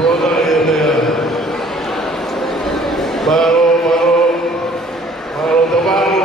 Tuhan yang baru terbaru.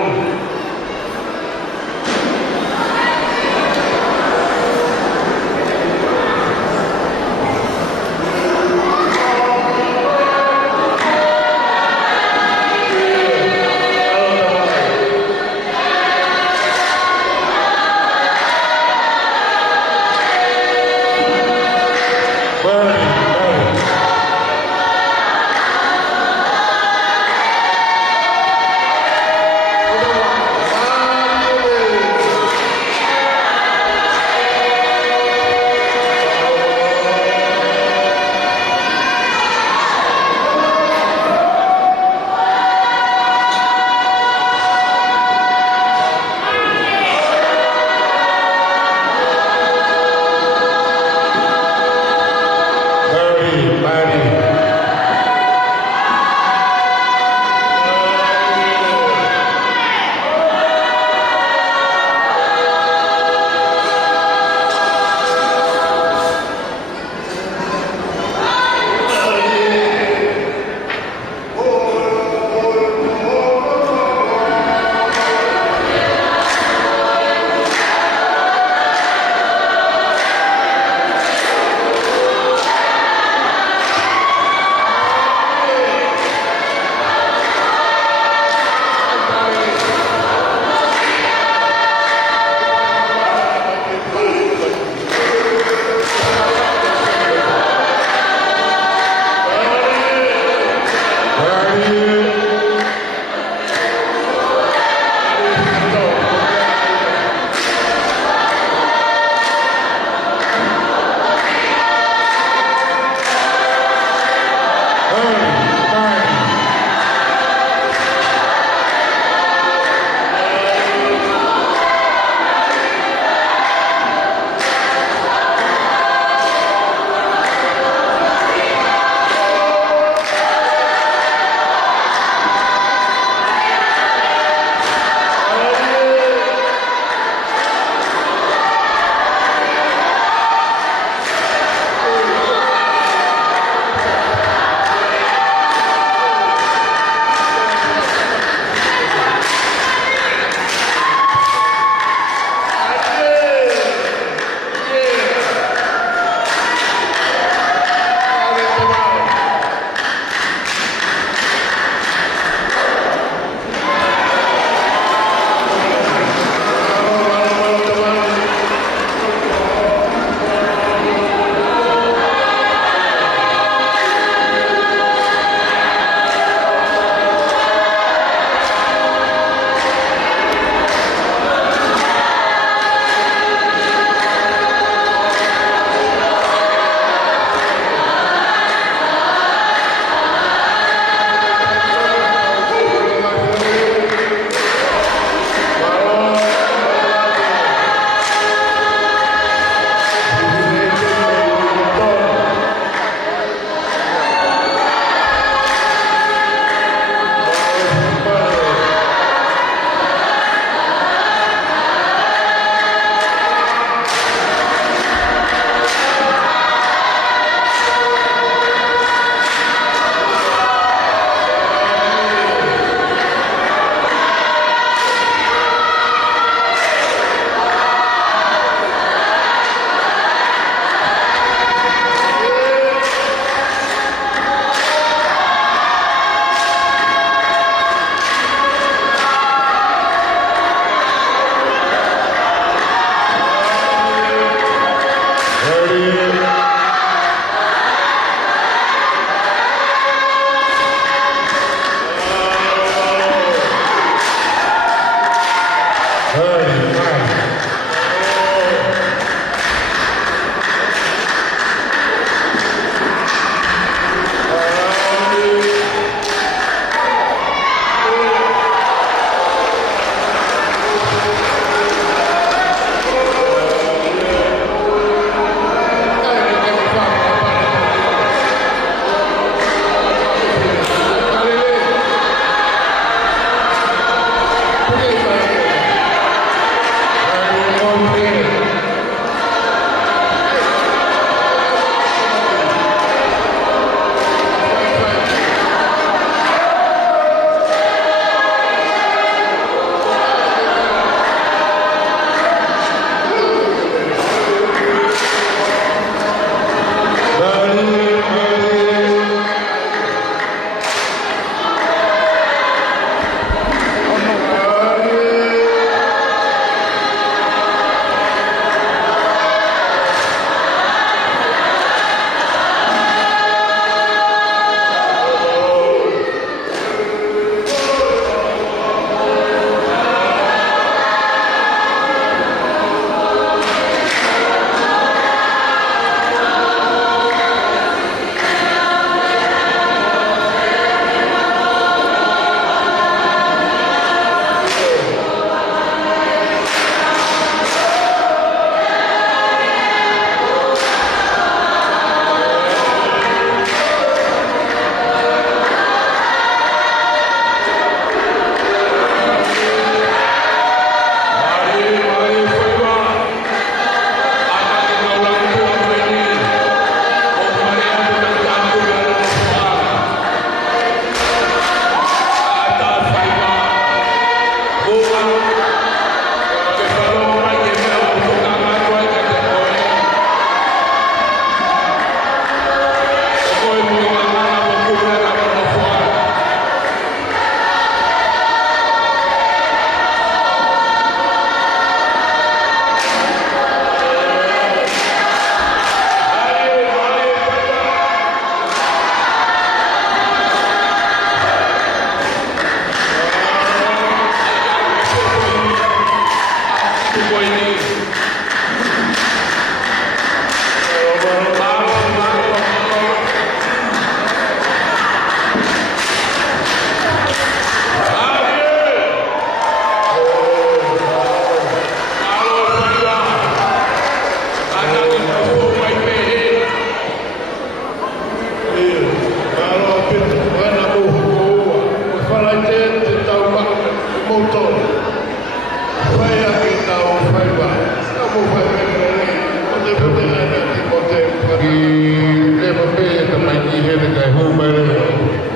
de que es un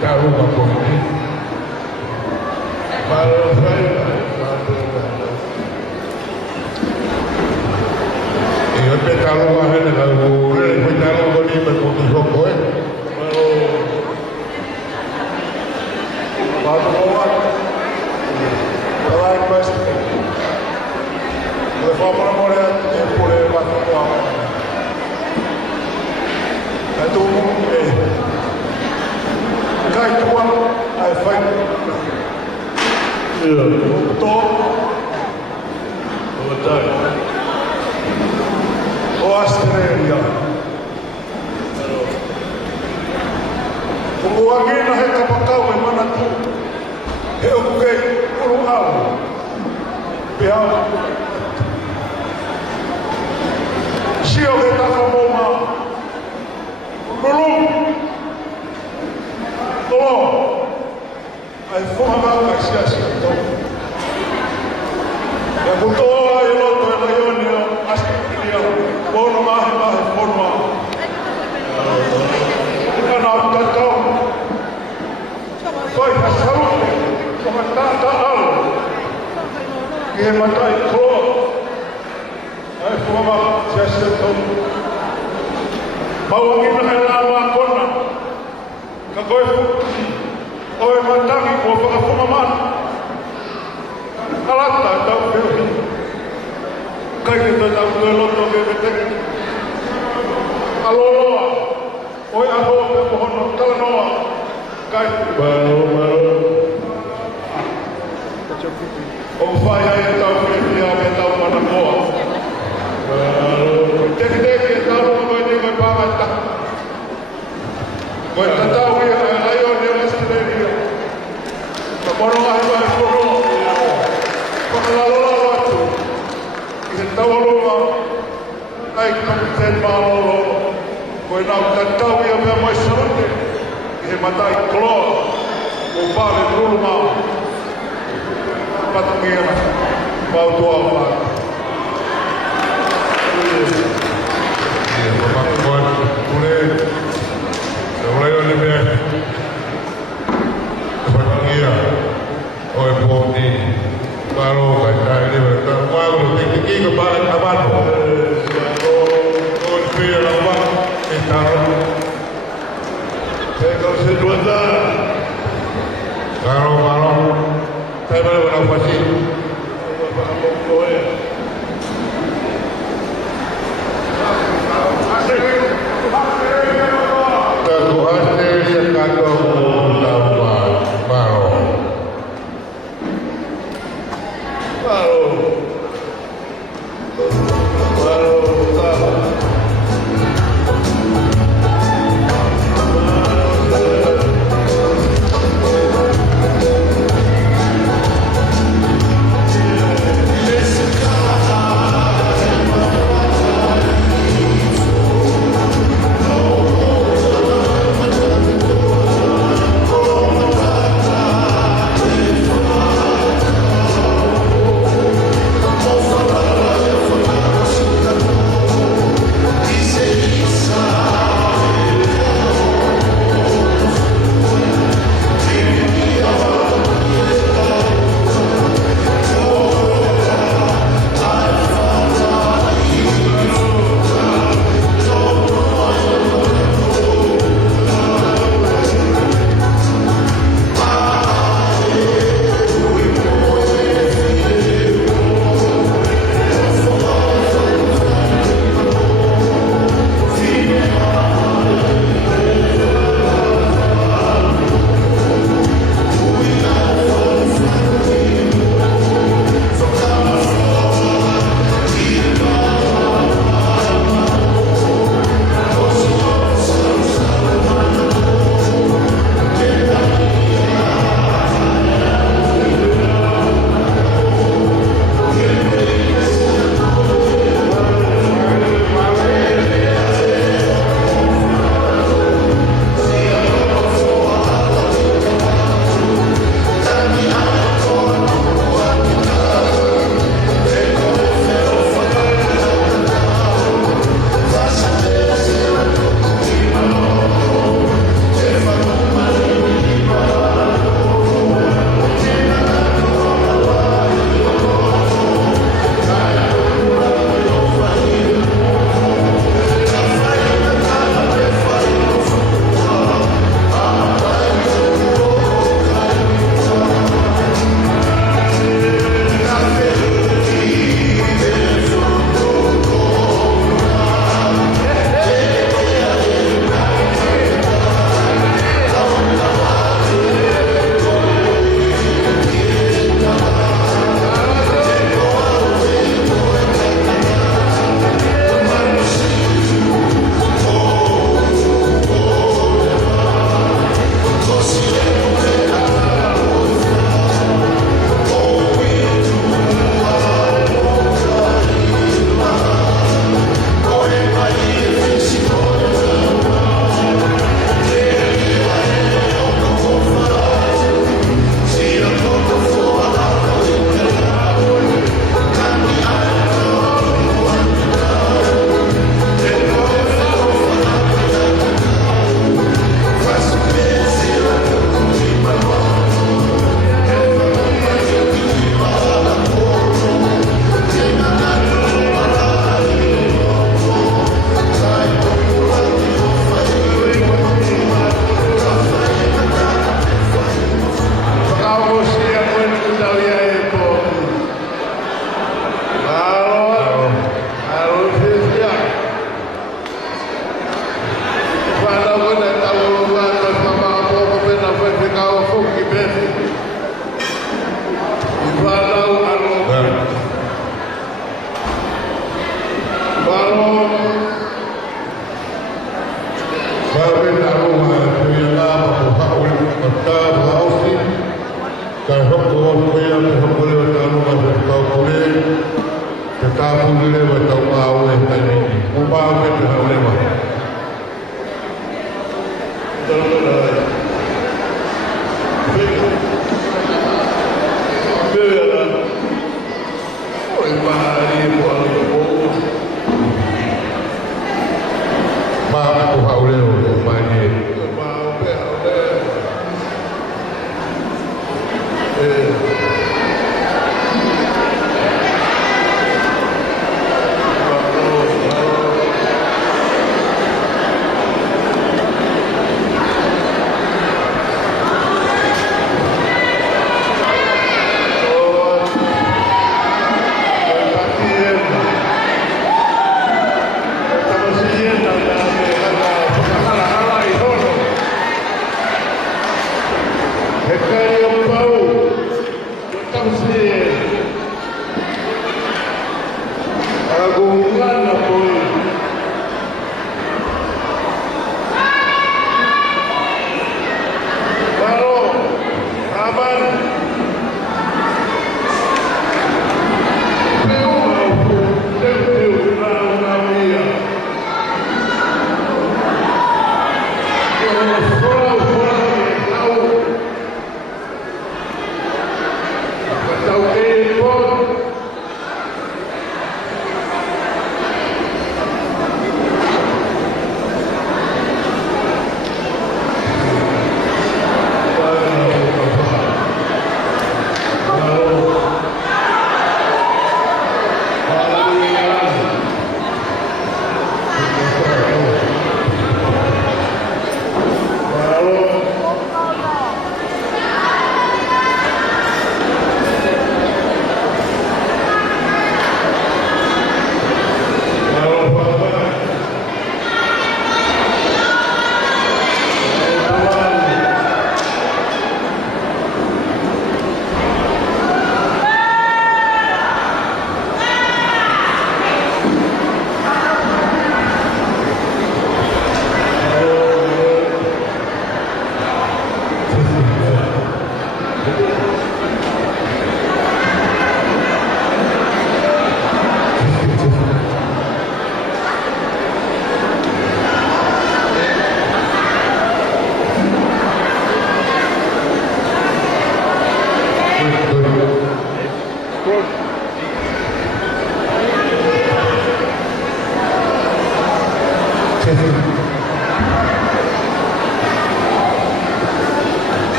carro a por ti. Para los reyes. Y yo te cargo más en el albur, y me cargo con él, me puso pues. Pero, cuando lo hago, me da el puesto. Le famo la moneda e pure la tua. E tu cai tua hai fatto. Tutto. O Australia. Como alguém na reta pacau e mana tu. Eu fiquei por um ano. Piau. Se eu retava a mão, Lulu, Lolo, aí foi uma vaca assim, então. E botou aí logo ela e eu acho que queria pôr no mar, pôr no mar. E na cacau, foi a saúde, como está algo, que matar e cloro. Ai fuma sesuatu. Bawa kita hela kona. Kakoi fuki. Oi matami ko fa fuma man. Alata tau peli. Kai kita tau loto ke bete. Aloa. Oi alo pe pohon talanoa. Kai baru. O fai ai tau peli a tau mana moa. Teki tahu apa yang berpamata. Kau tak tahu ya, ayo dia mesti dia. Orang ahli kono, kalau lalu tu, kita tahu lalu, naik kapten malu. Kau tak tahu ya apa yang mesti. Kita matai keluar, balik rumah, patungnya, bau tua apa. Listen, pegava fogo e bebe. E vai lá o arroz. Balon. Vai ver a rua, eu ia lá para o Raul, para o Raul. Kalau kau kaya boleh tahu macam kau boleh, kita boleh tahu bahawa tadi, bahawa kita boleh bahawa.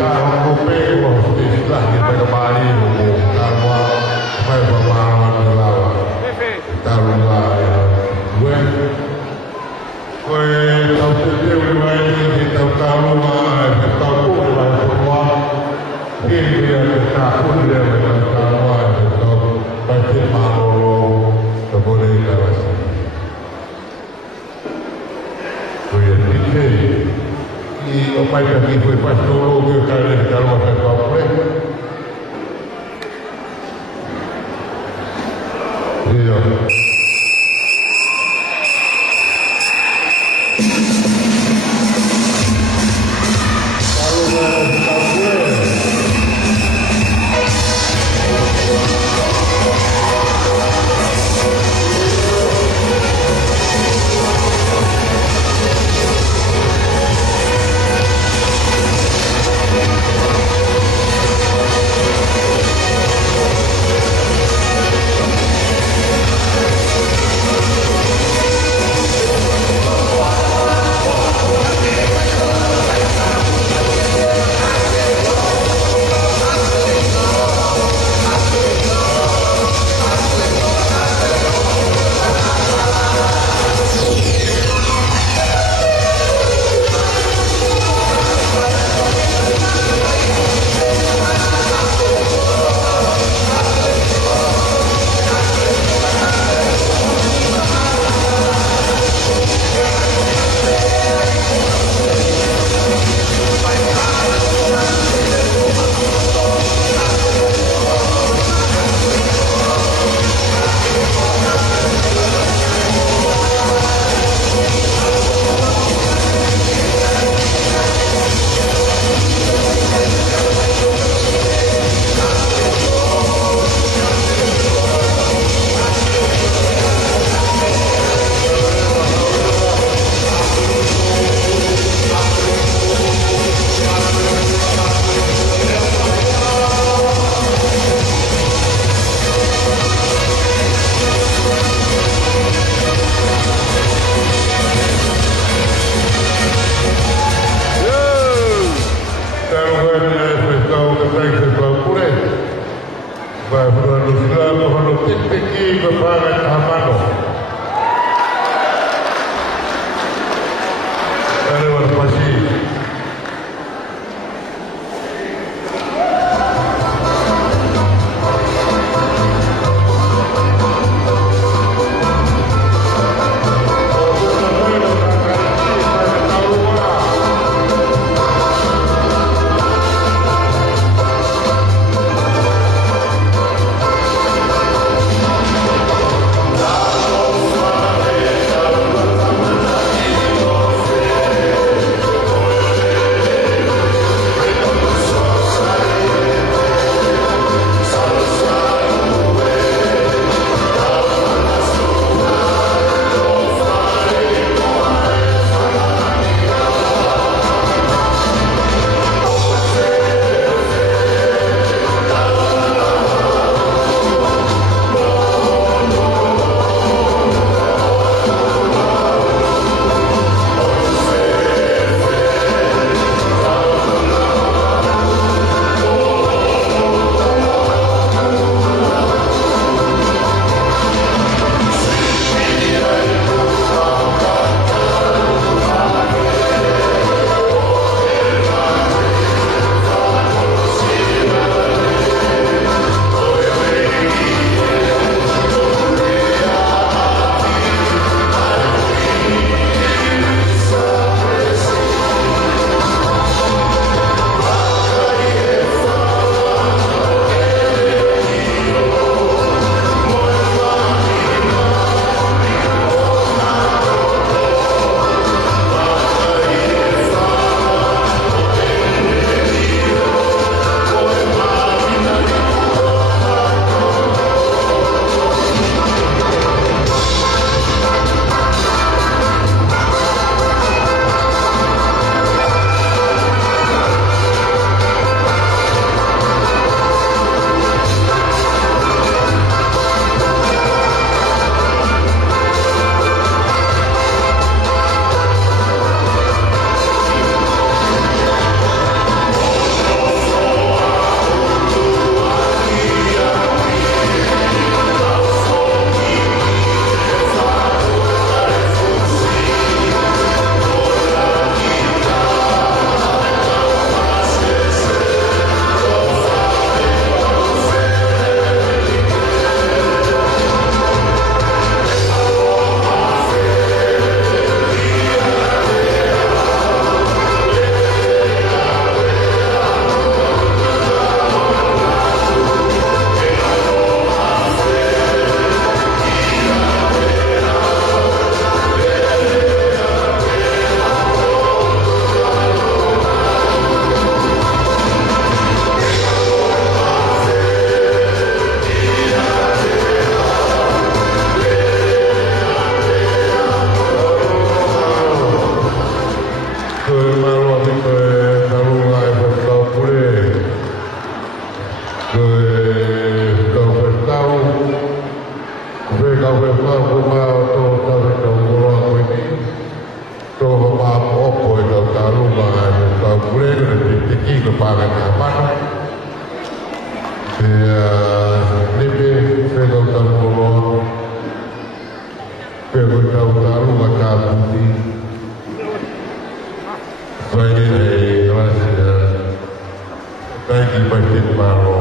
sekarang rupanya waktu istilah kita kembali karena supaya pemahaman berlawan taruhlah ya gue tahu sendiri bagaimana kita tahu kita tahu bagaimana semua ini dia takut dia macam kawan kita pasti mahu boleh kawasan gue ini apa yang kita pas dulu ke kalau saya tahu iya ke pangan apa? Lebih pegang kolor, pegang tahu macam budi. Saya kelasnya lagi baca baru.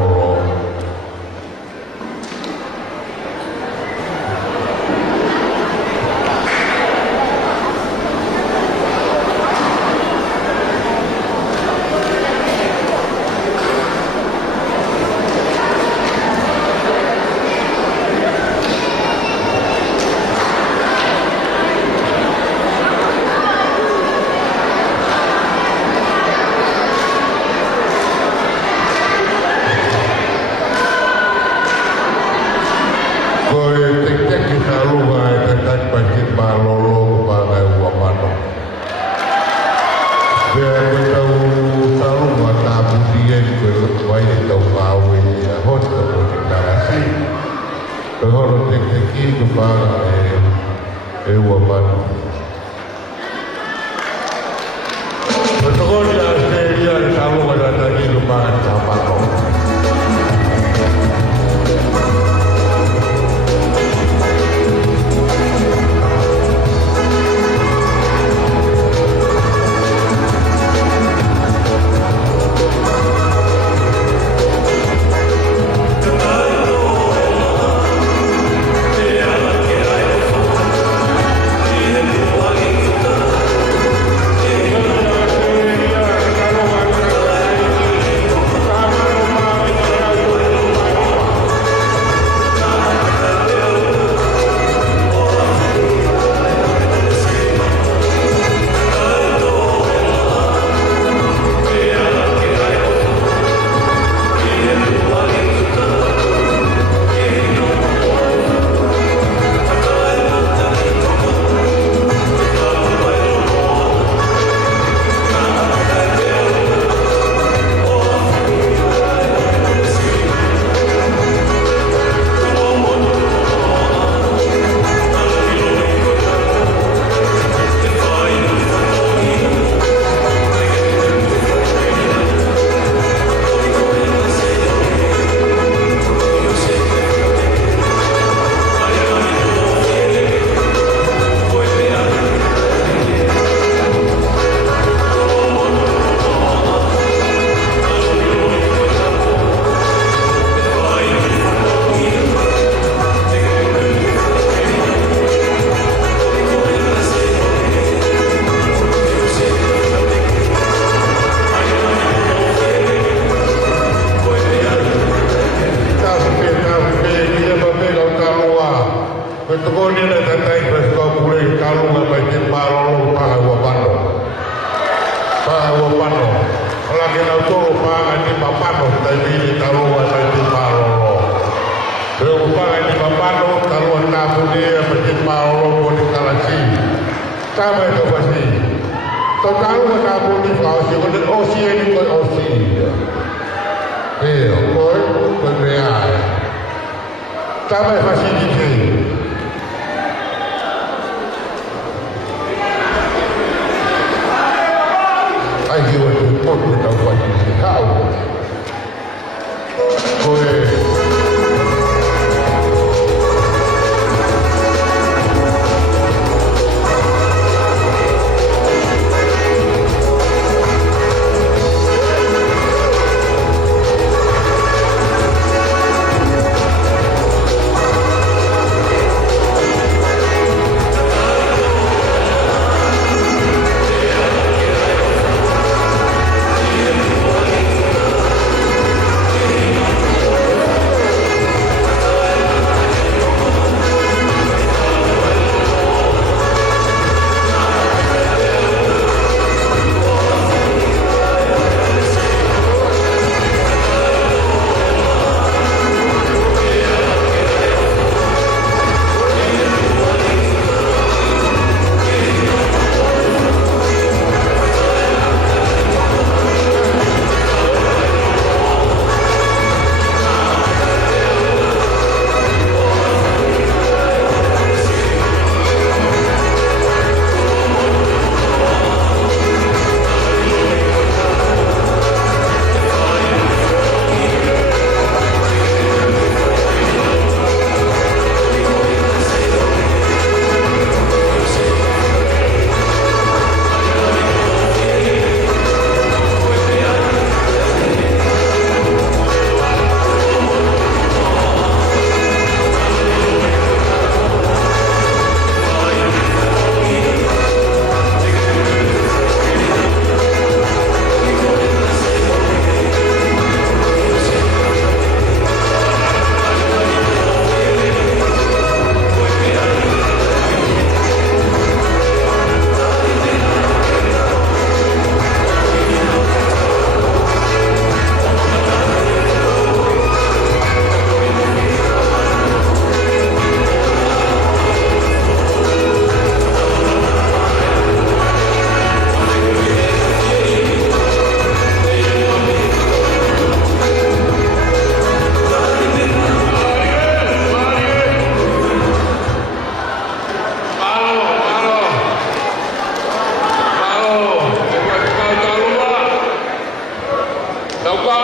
Dauka.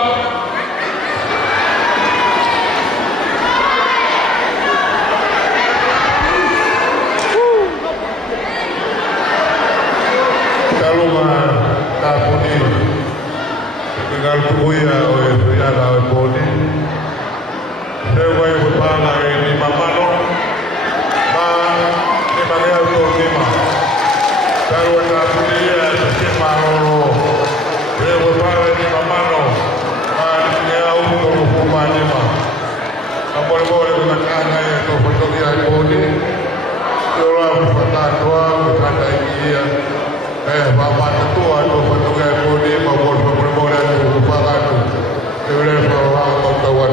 Kaluma kapuni dengan kuya oleh ya la boni. Dewa ibu pala ini mamano. Ma ni mangya tu lima. Kalau kapuni ya si maro. Dewa pala ini mamano. Ma ni au tu kumani ma. Ambol-bol dengan kana itu foto dia boni. Orang berfatwa berkata ia bapak ketua itu petugas bodi maupun pemerintah itu kepala itu kemudian orang kawan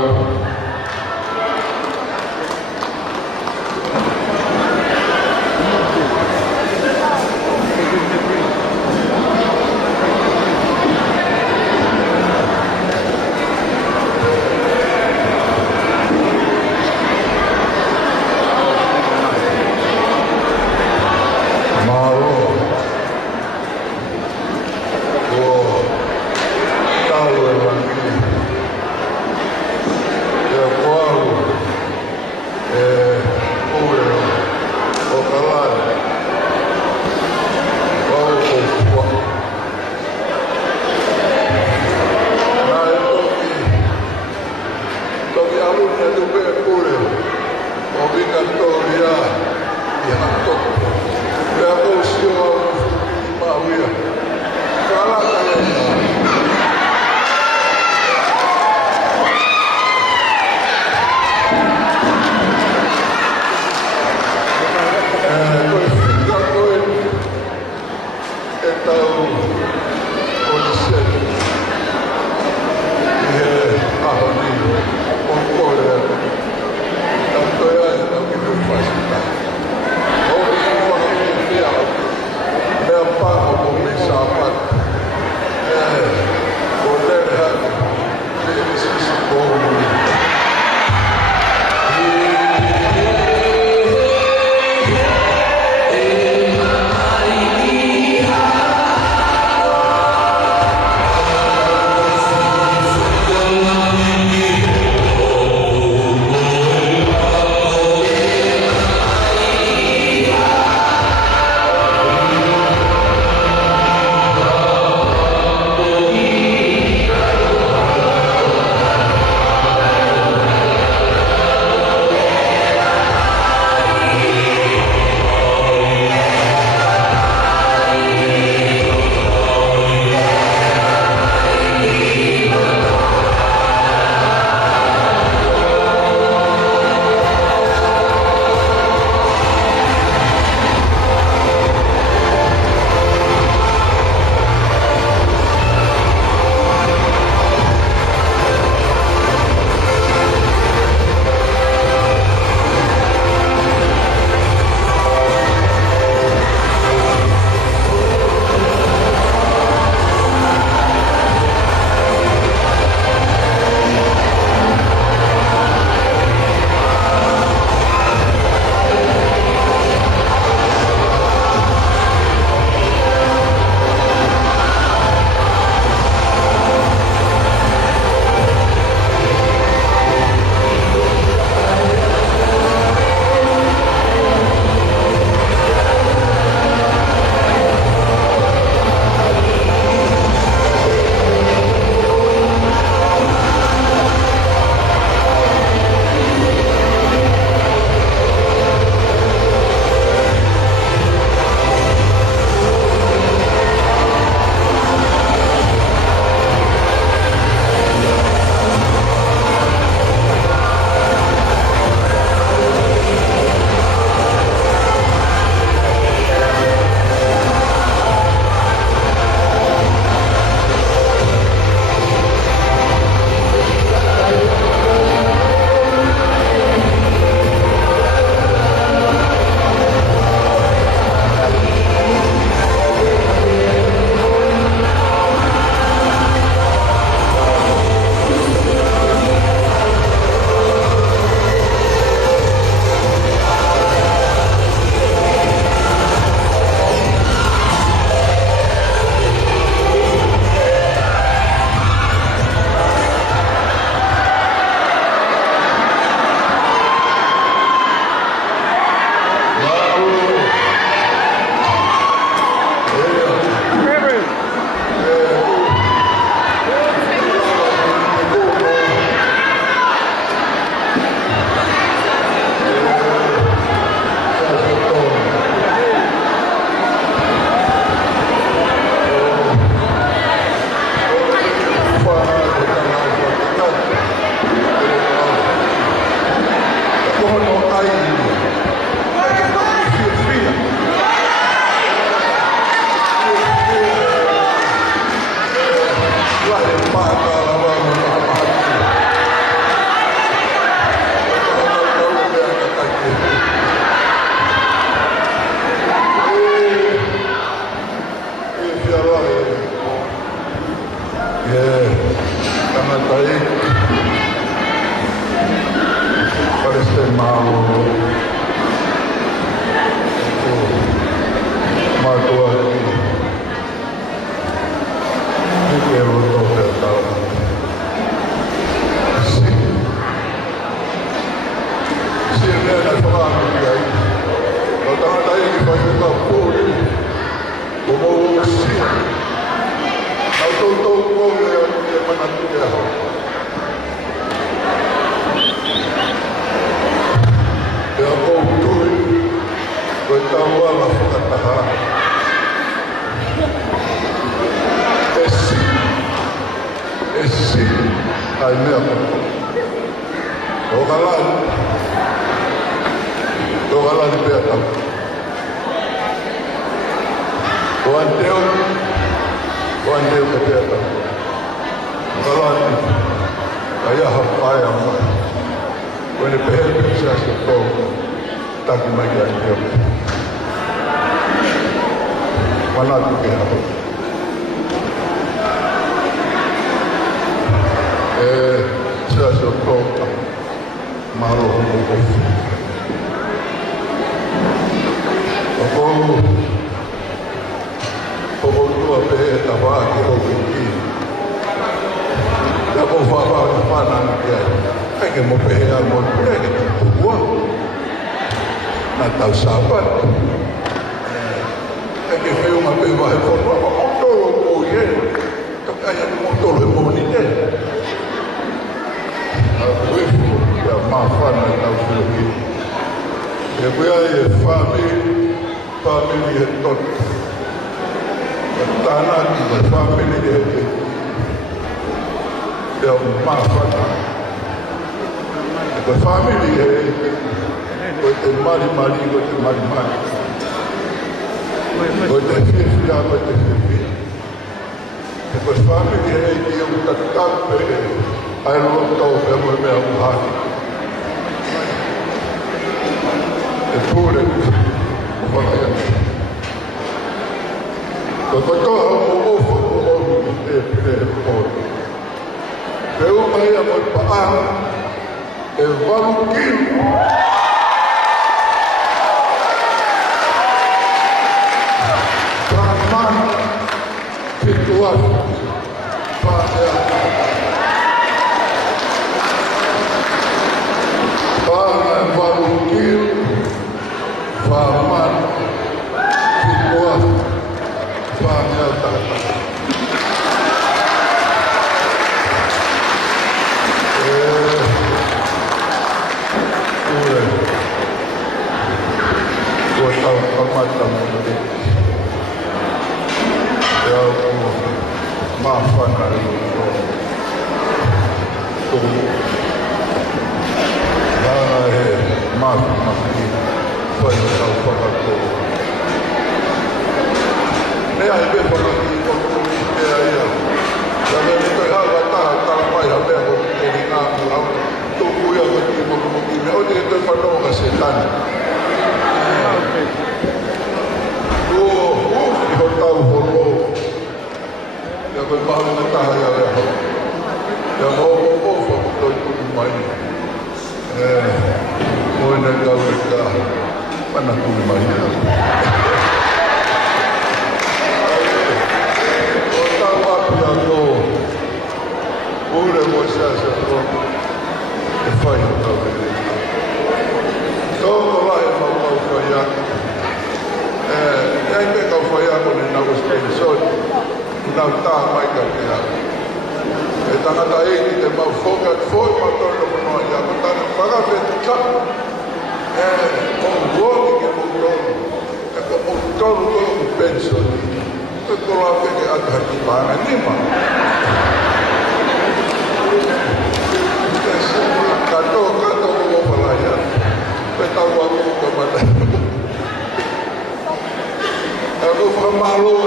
Aku malu,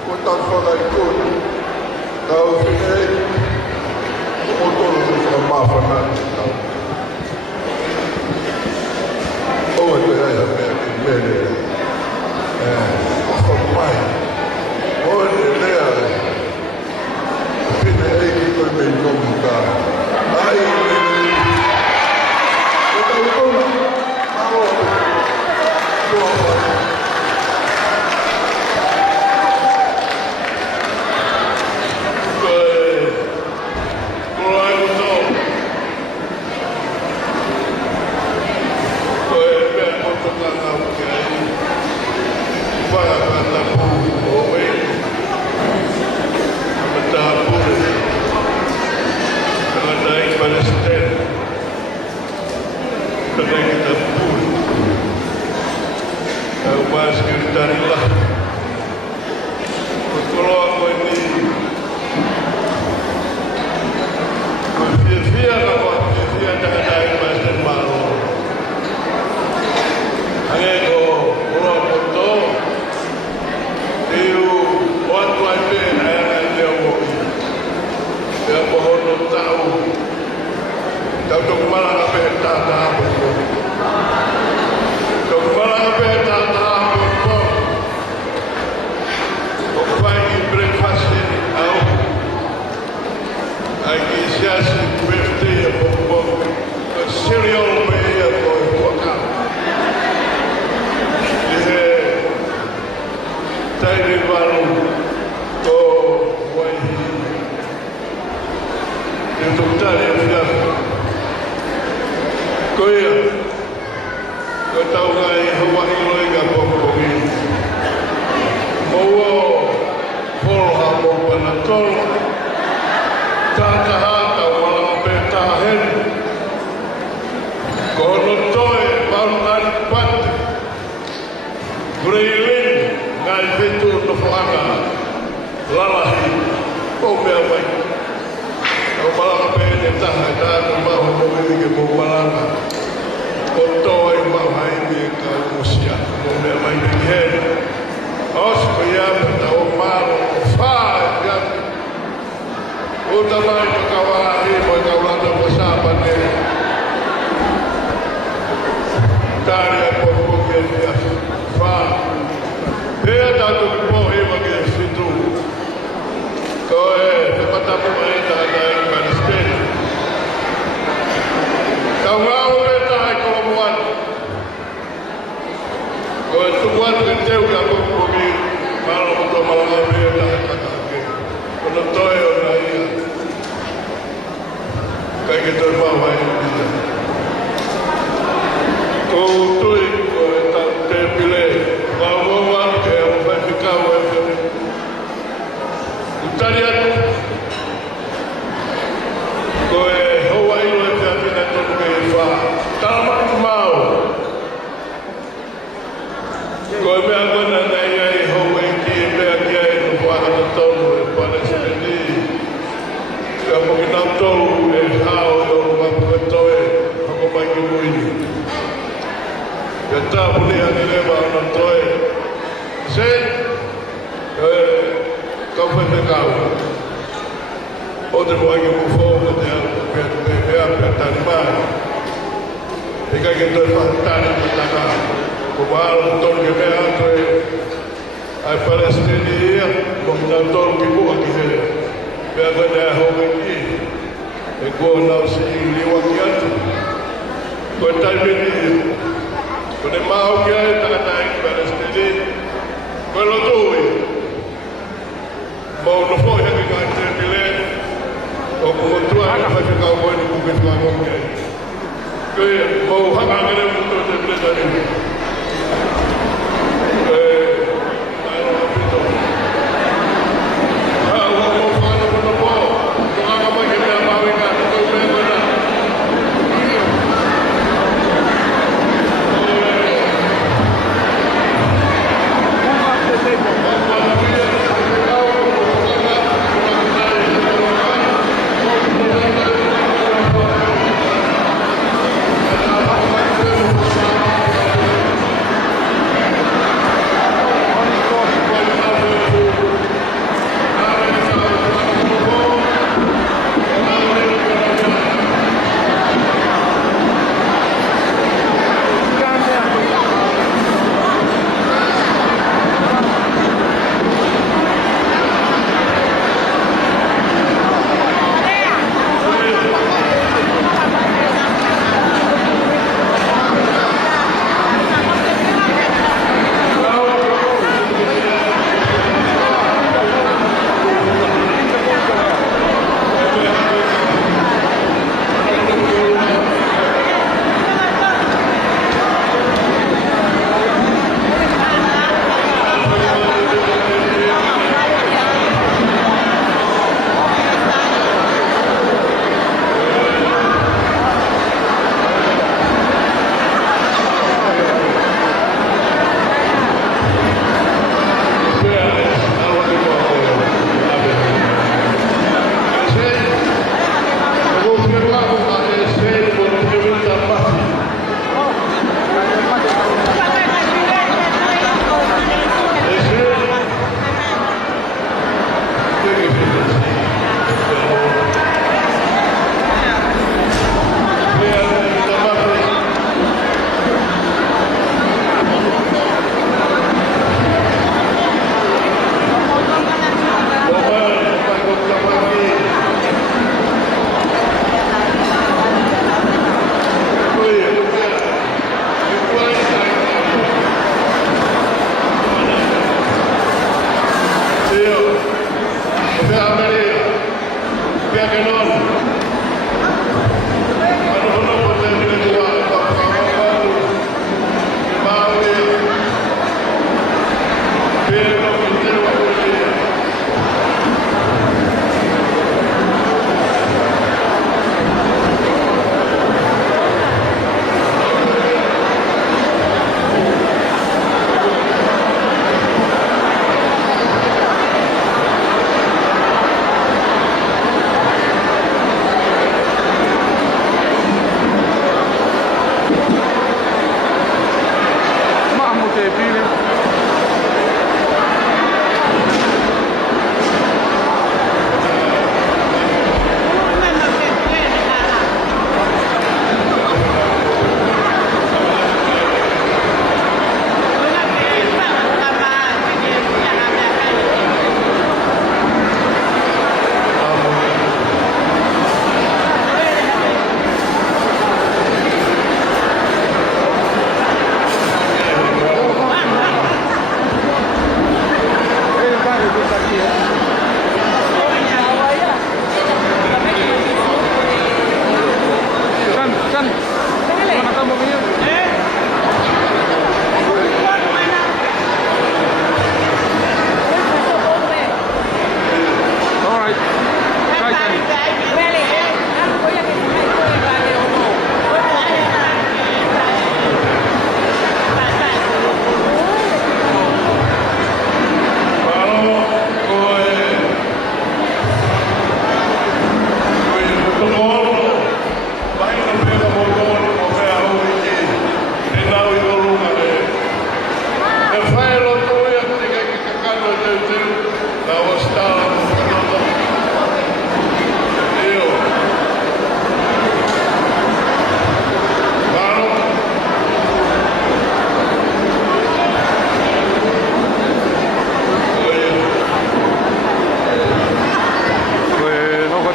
aku tak boleh ikut. Kau fikir maafanan tau. Oa te aia mea ki mene. Whapai. Oa ne lea e. Pine eiki koe me nomu ka. Ai mene. E tau tona. Aoa. Oa whai.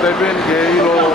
stai bene che io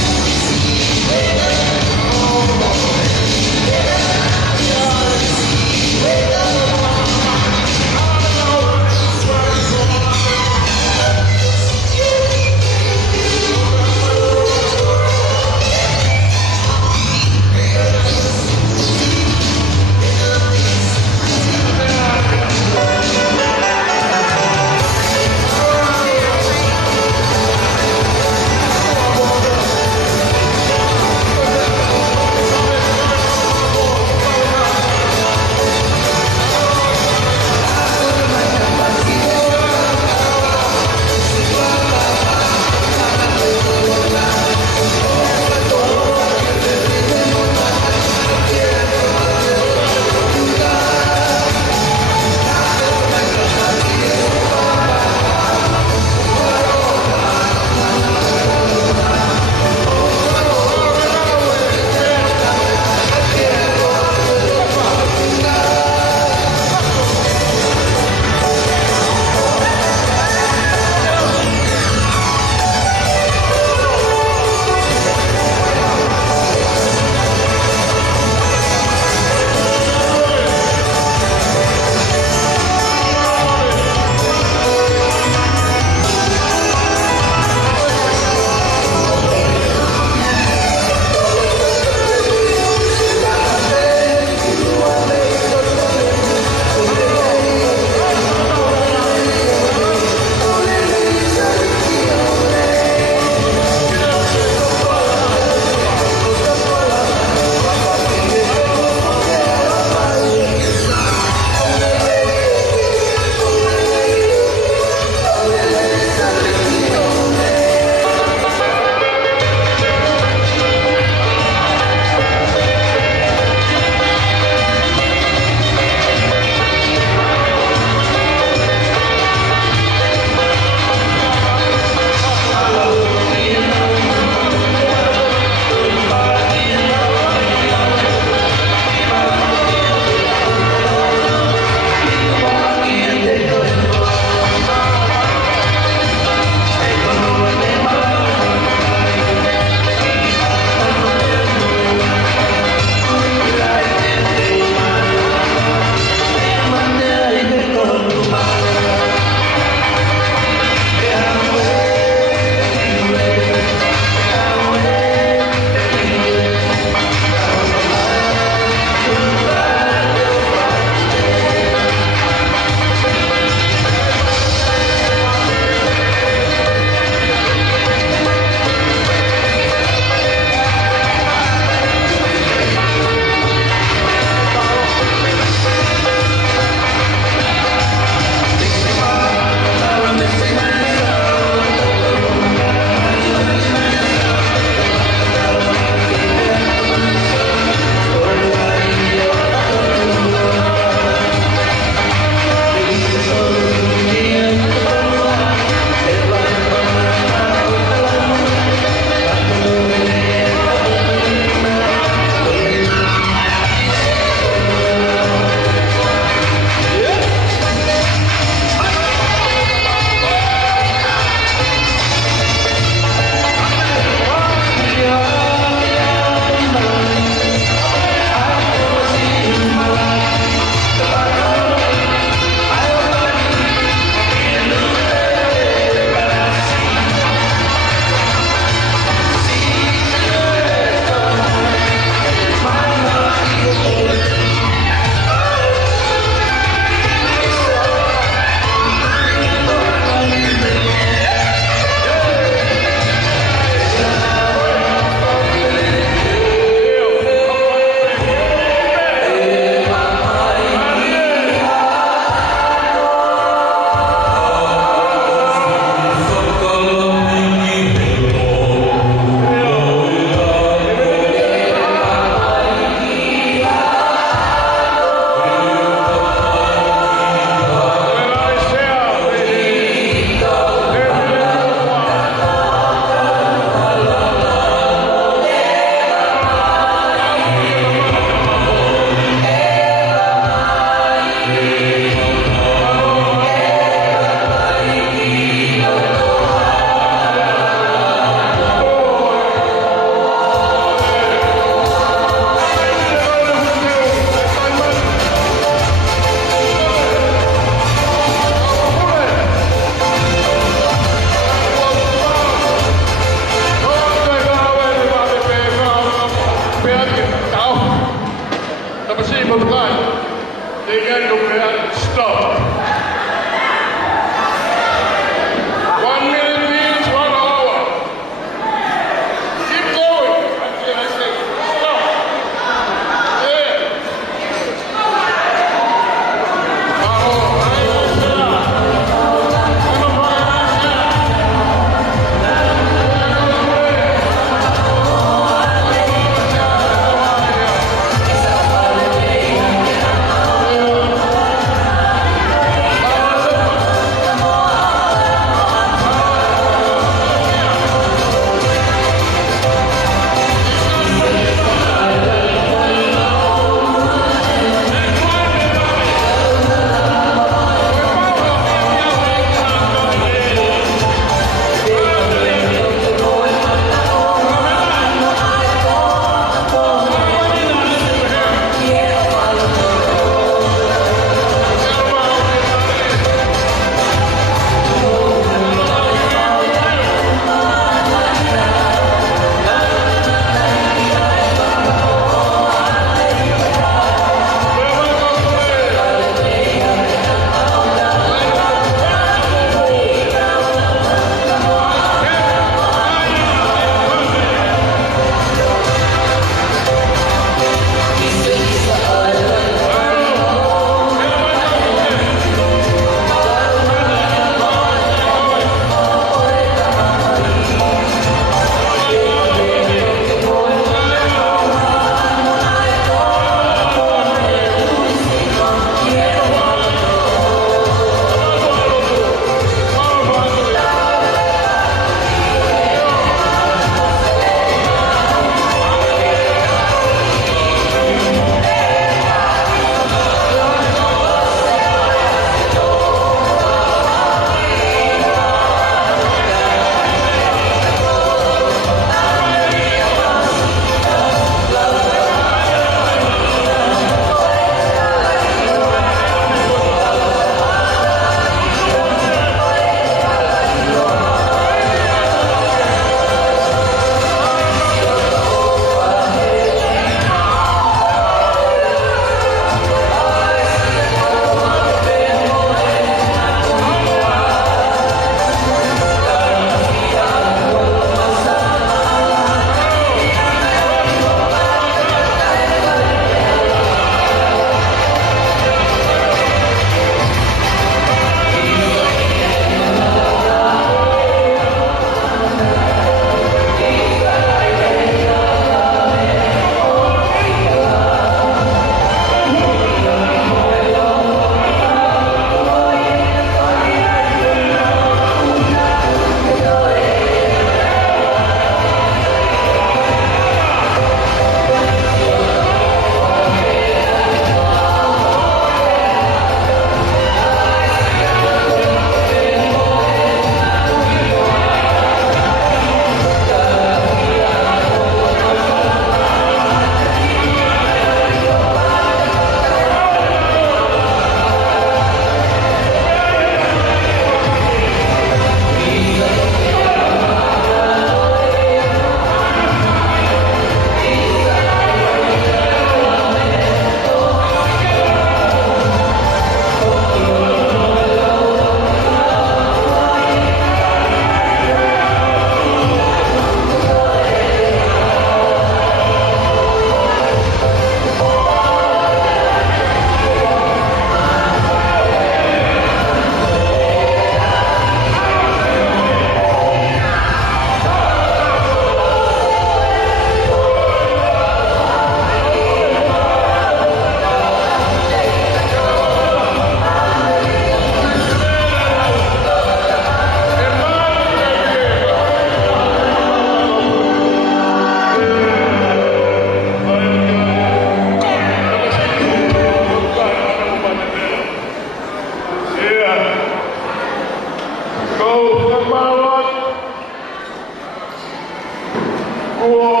Wo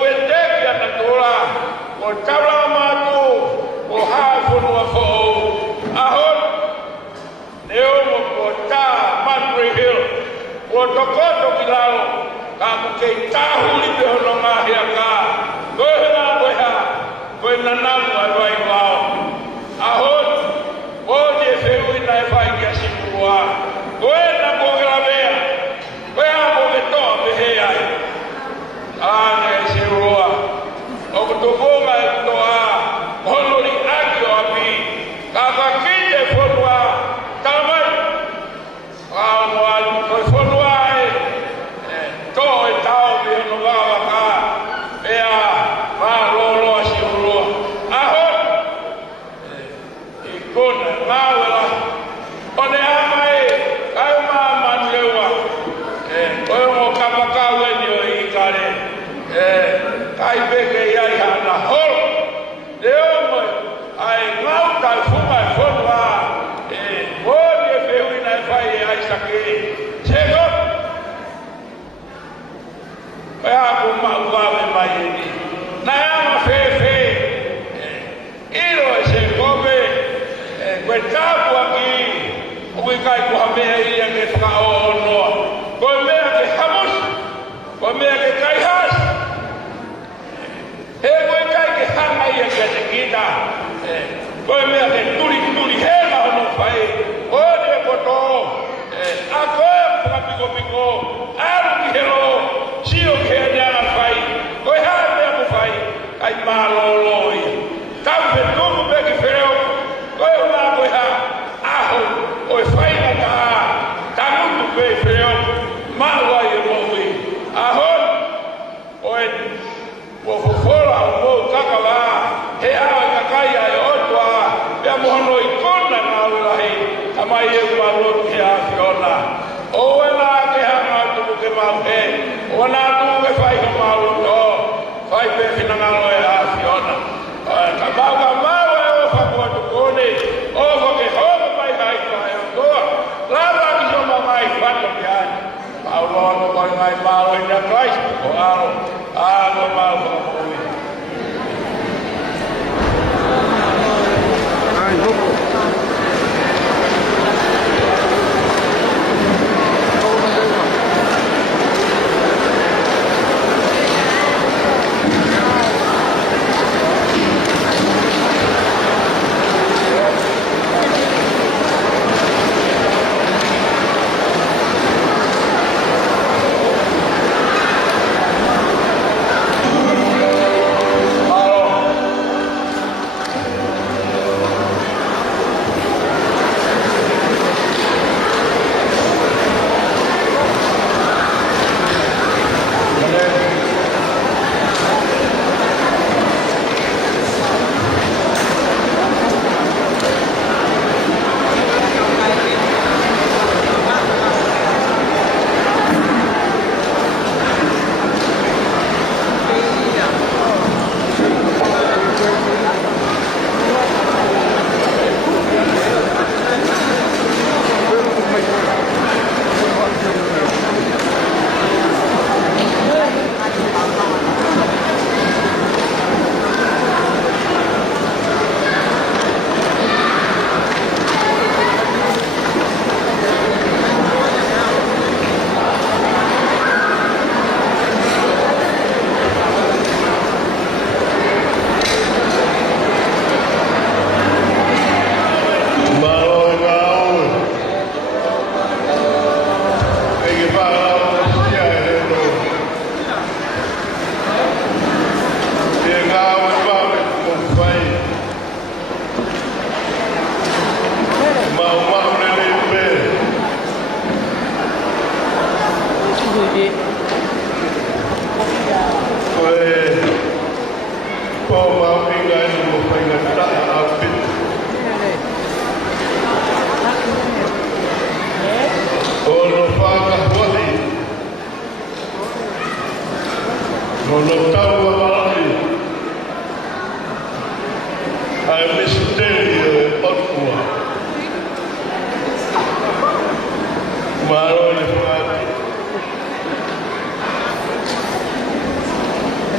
wendeki anatura, o taula matu, o hafunu a fōu, ahon, neo mo o tā Manbury Hill, o tokoto ki lao, ka kukei tāhuli pe hono ngahi a kā, koe hea koe ha, koe nanamu a vai wao, ahon, o te wheui na e whai kia sipurua, koe na kōkera mea, koe a koe toa me he ai, ane e se roa, o kutokonga e kutoa, honori aki o api, ka kakite whonua, tamai, ao moalu, koe whonua e, to e tau me hono wawa ka, ea, ma loloa si roa, ahon, i kona, ngāwela, o ne ama e, kai maa manuewa, koe mo kapakau e ni o i kare, kai peke iai hana horo, te omoe, ai ngau tai funga e whonua, mōni e whiuina e whai e aisake, se kot, koe ako mauawe mai e ni, nai ama whewhe, iro e se kope, koe tāpu aki, koe kai kua mea ia ke whakao noa, koe mea ke hamus, koe mea ke kai has, he koe kai ke hanga ia ke te kita, koe mea ke turi hena hono whai, ode e koto, a koe whakapiko piko, aru ki hero, sio ke aneana whai, koe haa mea mu whai, kai māloloi, tau pe tumu pe ki whereo, koe huna koe haa, aho, oe whai na ta, tamutu pe whereo, māwai e mohui, ahon, oe, o fofora o mou kakawa, he awa kakai ai otua, pia mohono i kona ngāwelahi, tamai e umarotu he a whiona. O e nā ke hanga tuku ke mau he, o nā tuku ke whai ka marotu o, whai pe whina ngalo e a whiona. Ka mau e o whakua tukone, o whake hōma mai hai whai o toa, lava ki soma mai whata ki ai. Mau loa ko koi ngai maro i na Christ, o aro, aro mau whakui.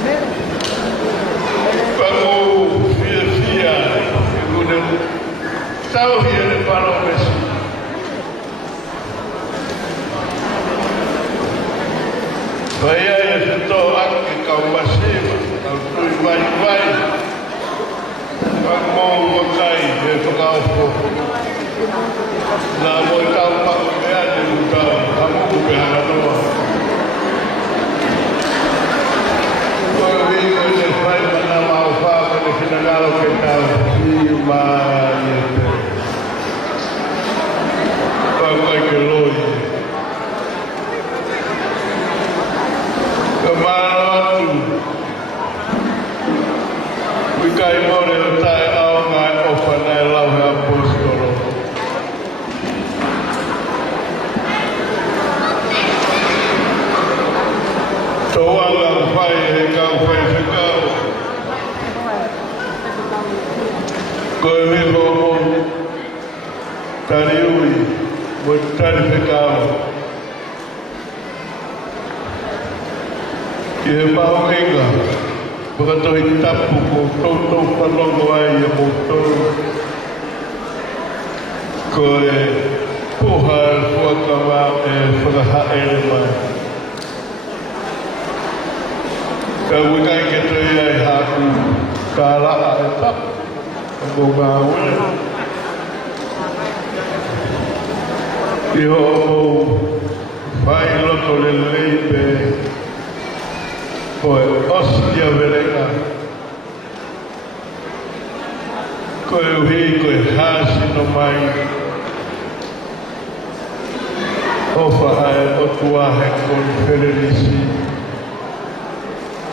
Amen. se to ake kau masema, kau tui vai. Kau mau wakai e whakaofo. Nā moi kau pako mea te utau, hamuku pe hananoa. Koe hui koe te whai mana mau whāko ne whinangalo ke tau, hiu mai e te. Koe koe ke loi. Ka maro atu. Wikai more o tae ao ngai ofa nei lau he apostolo. Toanga whai he kau whai whikau. Koe wiho mo tari ui mo tari whikau. Ki he maho inga, whakatohi tapu ko tautou whanongo ai e moutou. Ko e puha e whakawa e whakahaere mai. Ka wikai ke toi ai haku ka raa e tapu, ka mo ngā ue. Ki ho mou whai loto le leipe koe ostia verenga. Koe uhi, koe hāsi no mai. Ofa hae o tua he konferenisi.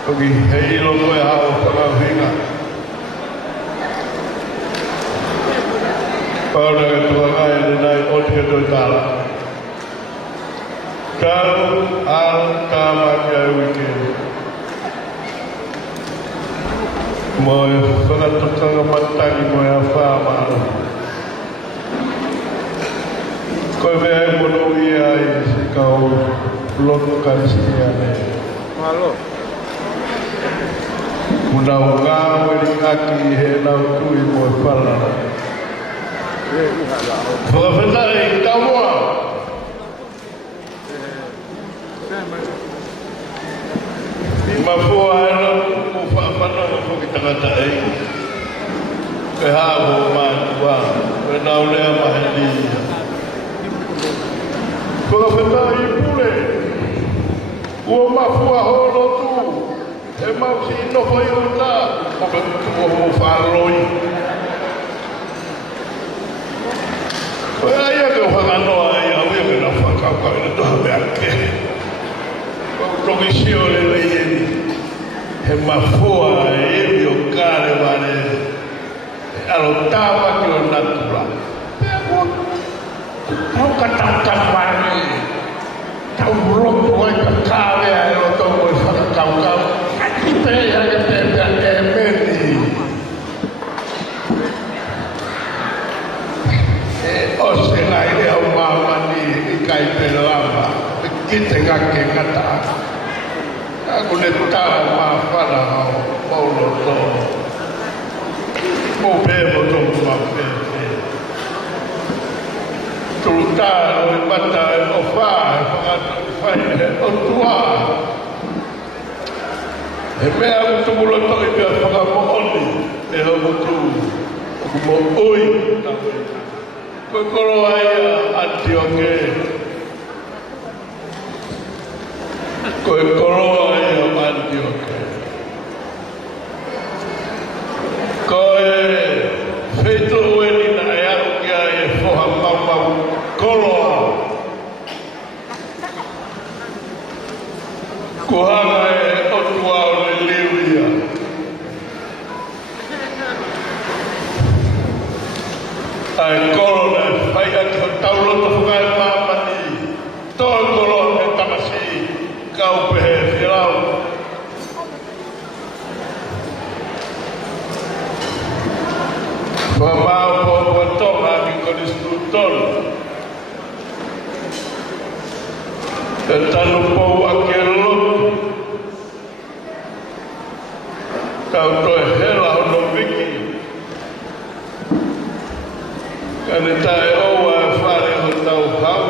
Koki heilo koe hao whakawhinga. Paura ka tua ngai le nai o te toi tāla. Tāru al tāma kia wikere. Moe whakatukanga matangi moe a whāmaro. Koe mea e mono ia ai se kau loto karistia ne. Malo. Munau ngā weri aki he nau tui moe whalara. Whakawhetai kamoa. Mafua e rau mo whaapanoa mo ki tangata e. Ke hāwo mātua, ke nau lea mahendia. Whakawhetai pule. Ua mafua holo tu. E mau si inoko i o tā. O me tuko mo whāroi. Koe aia ke whakanoa e au e me na whakaukau ina toha me ake. Toki sio le leini. He mafua e ewi o kāre wane. Alo tāwa ki o natura. Pea kua. Tau ka tau wane. Tau roto ai ka kāre a e o tau koe whakakaukau. Aki te ea ke te pea e meni. E ose ngai e au mamani i kai pe lama. Kite ngake ngata. Aku le tāra mā whara hao, paulo tō. Mō pēmo tōku mā pēpē. Turu tāra o mata e o whā, e whakatu whai e o tuā. E mea u tumulo toki pia whakamo oni, e homo tū. Oku mō ui. Koe koro ai a Antioke. Koe koroa e o Antioke. Koe feito ueni na e aru kia e whoha mamau koroa. Kuhanga e otua o le liuia. Ai korona e whai ati o tauloto whakai mamani. Toi korona e tamasi. Kau pehe whirau. Whamau po tonga ki konistu tonu. E tanu pou ake lotu. Kau toi hela hono wiki. Kane tae oua e whare ho tau hau.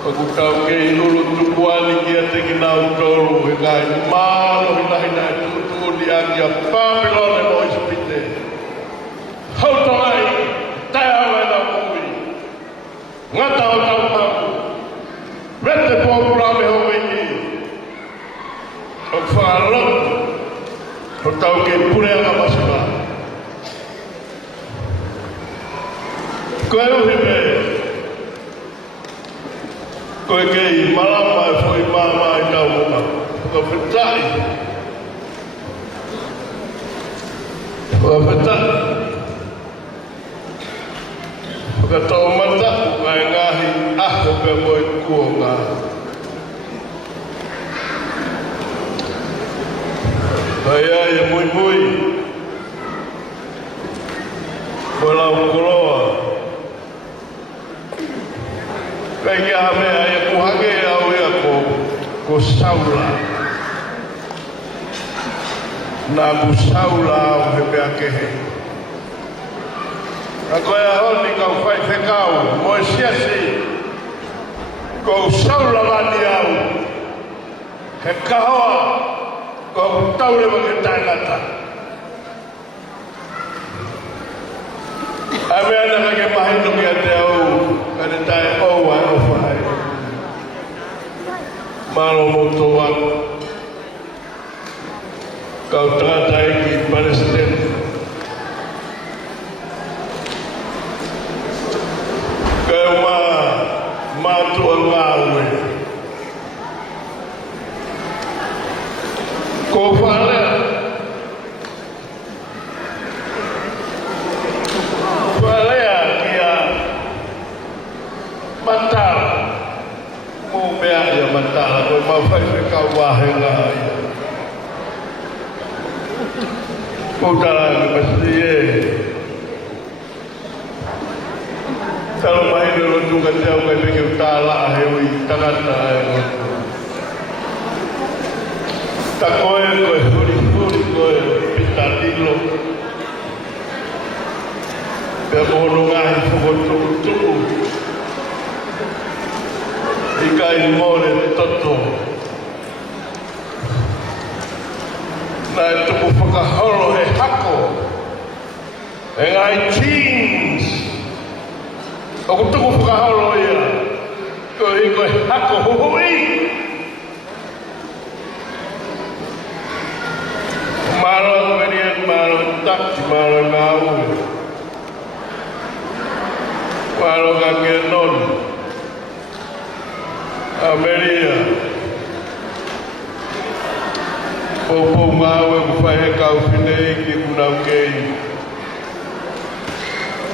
Kaku kau kei lulu tukuani ki a teki nā au tolu e kai malo hina tutu ni angia Babylon no ispite. Hautongai tai awe na mui. Ngata o tau mau. Rete pōpura me hoi ni. O whaalok. O tau ke pure anga masipa. Koe uhi me. Koe kei malama e fwoi mama i tau muna. Koe whitai. Koe whitai. Koe tau mata. Koe ngahi aho pe moi kua ngā. Koe ai e mui mui. Koe lau koroa. Kai kia mea e kuhake au ea ko saula. Nā ku saula au he mea kehe. A koe a honi kau whai whekau, moe siasi. Ko saula wani au. He kahoa, ko taure wake tainata. A mea naka ke mahino kia te au. Kare tae owa e whai. Malo moto wako. Kau tata ki Palestine. Kau mātua ngāwe. Ko whalea. Whalea kia Matala. Mō mea ia Matala. Koe mawhai kau wāhenga ia. Kutara ke pasti ye. Kalau main dulu tu kan jauh kan pergi utara hewi tangan saya. Tak kau huri kau pita dilo. Berbolongan tu. Ikai more toto. Na tuku whakahoro he hako. E ngai teens. O ku tuku whakahoro ia. Ko hiko he hako huhui. Maro merian, maro takti, maro ngau. Maro kakenon. Ameria. Opo ngawe kufahe kau finei ki kunau kei.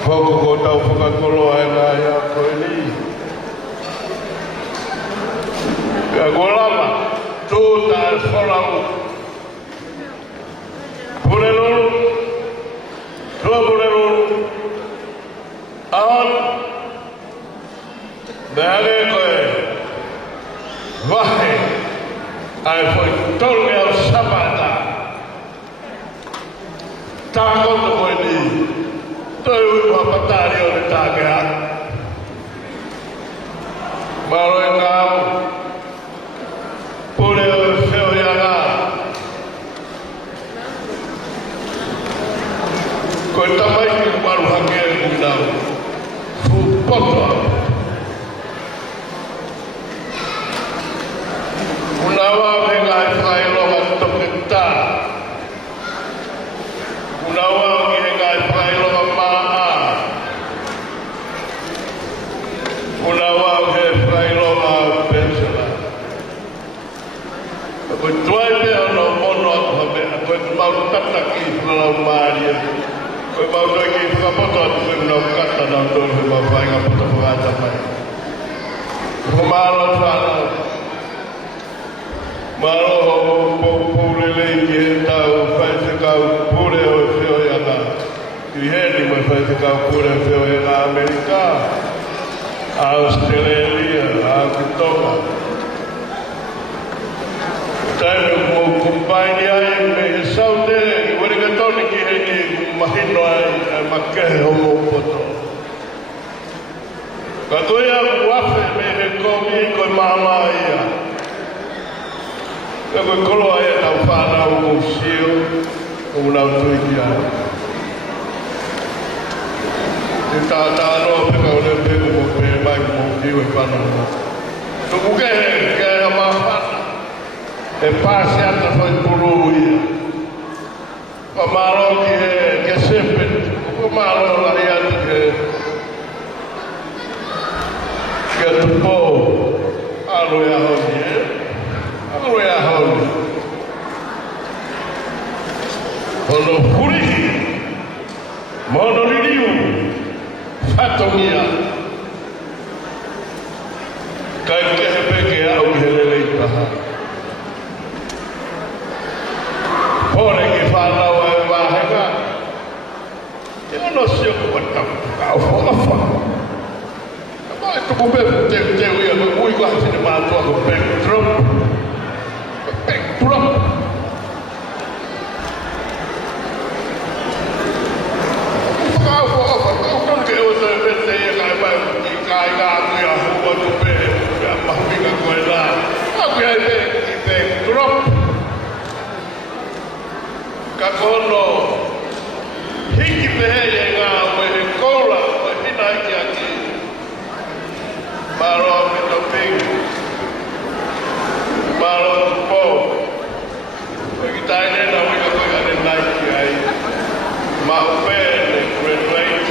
Hoko ko tau whakakolo ai ngā ia koe ni. Ka kolama, tō tae wholau. Pure loro, tua pure loro. Ahon, meare koe. Wahe. Ai foi tolu au sabata. Tako to koe ni. Toi ui whapatari o ni tākea. Maro e ngāu. Pure o e whio ia ngā. Koe tamai ki kumaru hake e kuinau. Fu poto. Unawa venga e whaironga toke tā. Unawa venga e whaironga maa. Unawa venga e whaironga pensela. Koe tuai pia no mono aku hame. Koe mauru tata ki whalau maaria. Koe mauru ki whakapoto atu koe minau kata na tōru he mau whainga poto whakata mai. Koe maaro whanau. Maro pōpōre lei ki he tau whaitekau pūre o e whio ia ngā. Ki heni mai whaitekau pūre o whio ia ngā Amerika. Australia, Tonga. Taime mō kumpaini ai me he sautere ki wereka toni ki heni mahino ai makehe ho mō poto. Ka koe a wafe me he komi koe mama ia. koe koloa e tau whanau o sio o unau tui ki ai. Te tātānoa peka o leo peko mo pe mai mo kiu e whanau. Tuku ke e ma whana. E pāsi ata whai puru ia. Pa maro ki ke sepet. Pa maro la ia te ke tupo. Alo e ahoni e. Alo e ahoni. Ono puri. Mono liliu. Fatongia. Kai kehe peke au helele i paha. Pone ki whanau e wahenga. E ono sio kuatau. Kau whakafa. Mai tuku bepu te uia ko ui kwa hatine mātua ko Spectrum. Spectrum. Kau whakafa. Kau kanke o te pete e kai mai i kai ngā kuia hua tu pe. Pea mahuinga koe rā. Kau kia i Spectrum. Ka kono hiki pehe e ngā ue he koura o hina iki aki. Maro me to ping. Maro to po. O ki tai ne na wika koe ane nai ki ai. Ma upe ne graduate.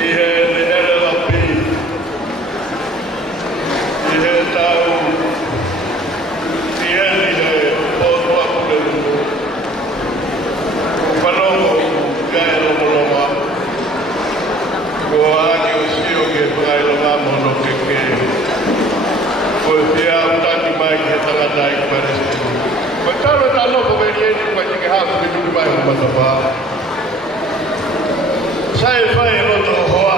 I he ne LLP. I he tau. I he ni he otua kule. Whanongo kai lomoloma. Ko aki o sio ke pai longa mono ke. Ko pia utaki mai ke tangata i parese. Ko talo talo ko venieni ko ke hapo ke tu mai mo tapa. Sai fai no to hoa.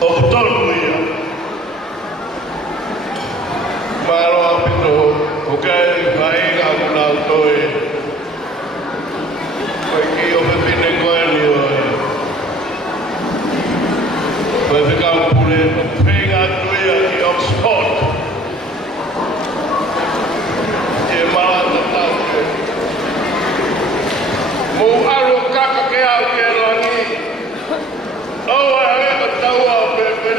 O tolua. Maro apito o kai vai ga na toi. Ko ki o pepine ko ni o. Vai ficar por ele, pega a tua de Oxford. E malata tal. O aro caca que há que era ali. Ou é a tua bebê.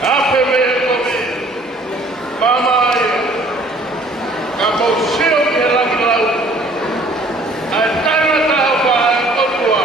A bebê comi. Mamãe. Acabou seu que era lá. A cara da vai outra.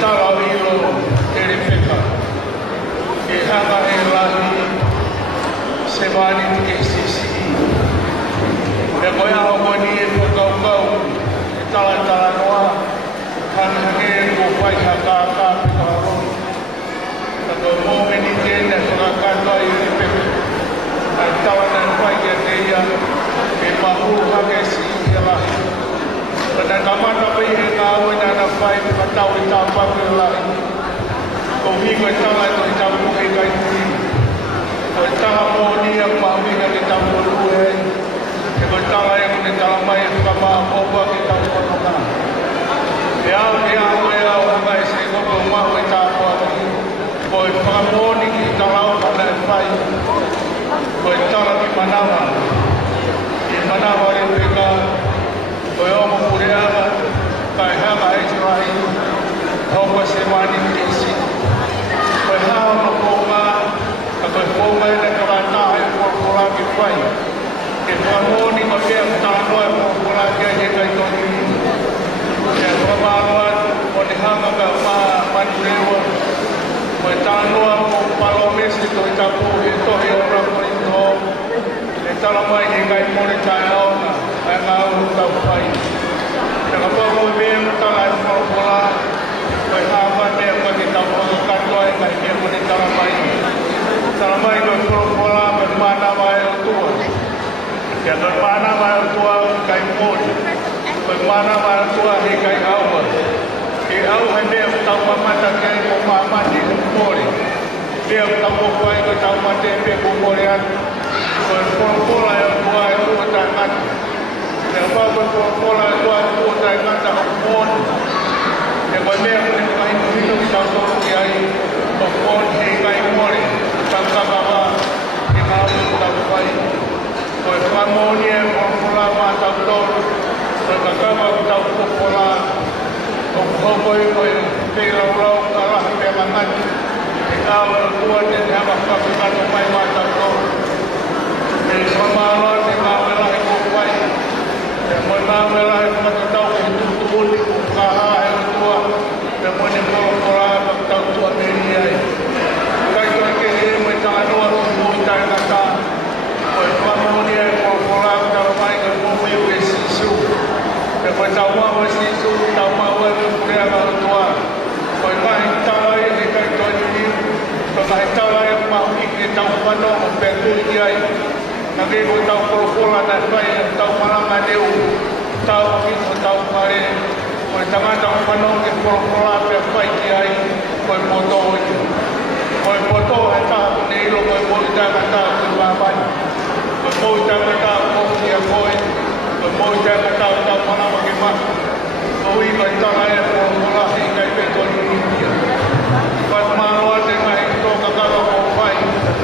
tala ilo eri peka e hanga e lahi se vani ke sisi e koe ao moni e whakau e tala noa hanhange ko whai haka peka roi tako mōmeni tēne whakakata i eri peka ai tala na whai ke te ia e mahu hake si i lahi Pada kamana pai he ngā oina na whai ka tau i tau paku i lahi. Ko hingo i tala i tau puhe kai tui. Ko i taha mōni a pāwinga ki tau moru e. E ko i tala e kune tala mai e whakamā pōpua ki tau whanonga. E au e au hanga e se koko mahu i tā pāwinga. Ko i whakamōni ki tala o hana e whai. Ko i tala ki manawa. I manawa e peka. Ko e omo pureanga, kai hanga e te rahi, haupa se wani ki isi. Ko e hao no kōma, ka koe kōma e ne karata e kōkora ki whai. E whamoni ma pia tānoa e kōkora ki a he kai toni. E whamanoa o ne hanga ka mani rewa. Ko e tānoa o palo mesi to i tapu e tohi o rako i tō. E tala mai he kai mone tai aona. Ai ngā uru tau whai. Te ka pōko i mea mutala e whakapola, koe hāwha mea koe ki tau whakakatoa e kai mea mone tala mai. Tala mai koe whakapola me mana mai o tua. Kia koe mana mai o tua kai mōni. Koe mana mai o tua he kai aua. Ke au he mea tau mamata kia i ko mamati e mōri. Mea tau mōkua e koe tau mate e pe ko mōri atu. Koe whakapola e o tua e tua tai ngati. E whāpua kōla e tua e tua tai ngata o mōni. E koe mea kune kai muhino ki tau tōru ki ai o mōni he kai mōri. Tau kakawa ki ngā uru tau whai. Koe whamoni e kōla mā tau tōru. Koe kakawa ki tau kōla. O kōpoi koe te raurau ka rahi mea mangani. E kāwa e tua te te hama whakakato mai mā tau tōru. E whamāloa te kāwa rahi kō whai. E moi māwe lai whakatau ki tutu uli ku kaha e tua. E moi ne kōkora e whakatau tua meri ai. Kai toi ke he moi tānoa ki mōi tai ngata. Moi whamoni e kōkora e tau mai ka mōi u e sisu. E moi tau mau e sisu, tau mau e kurea ka tua. Moi mahi tala e he kai toi ni. Toi mahi tala e mahu ki ke tau whano o pēku i ai. Nake ko tau korokola na whai, tau marama neu, tau kiko, tau kare. Koe tangata o whanau ke korokola pe whai ki ai, koe poto oi. Koe poto e taha kune ilo, koe mōi tāngata o te wāmani. Koe mōi tāngata o mōi a koe, koe mōi tāngata o tau marama ke mahu. Koe i koe tanga e korokola hei kai pe toni india. Koe māroa te ngahi tō kakaro o whai,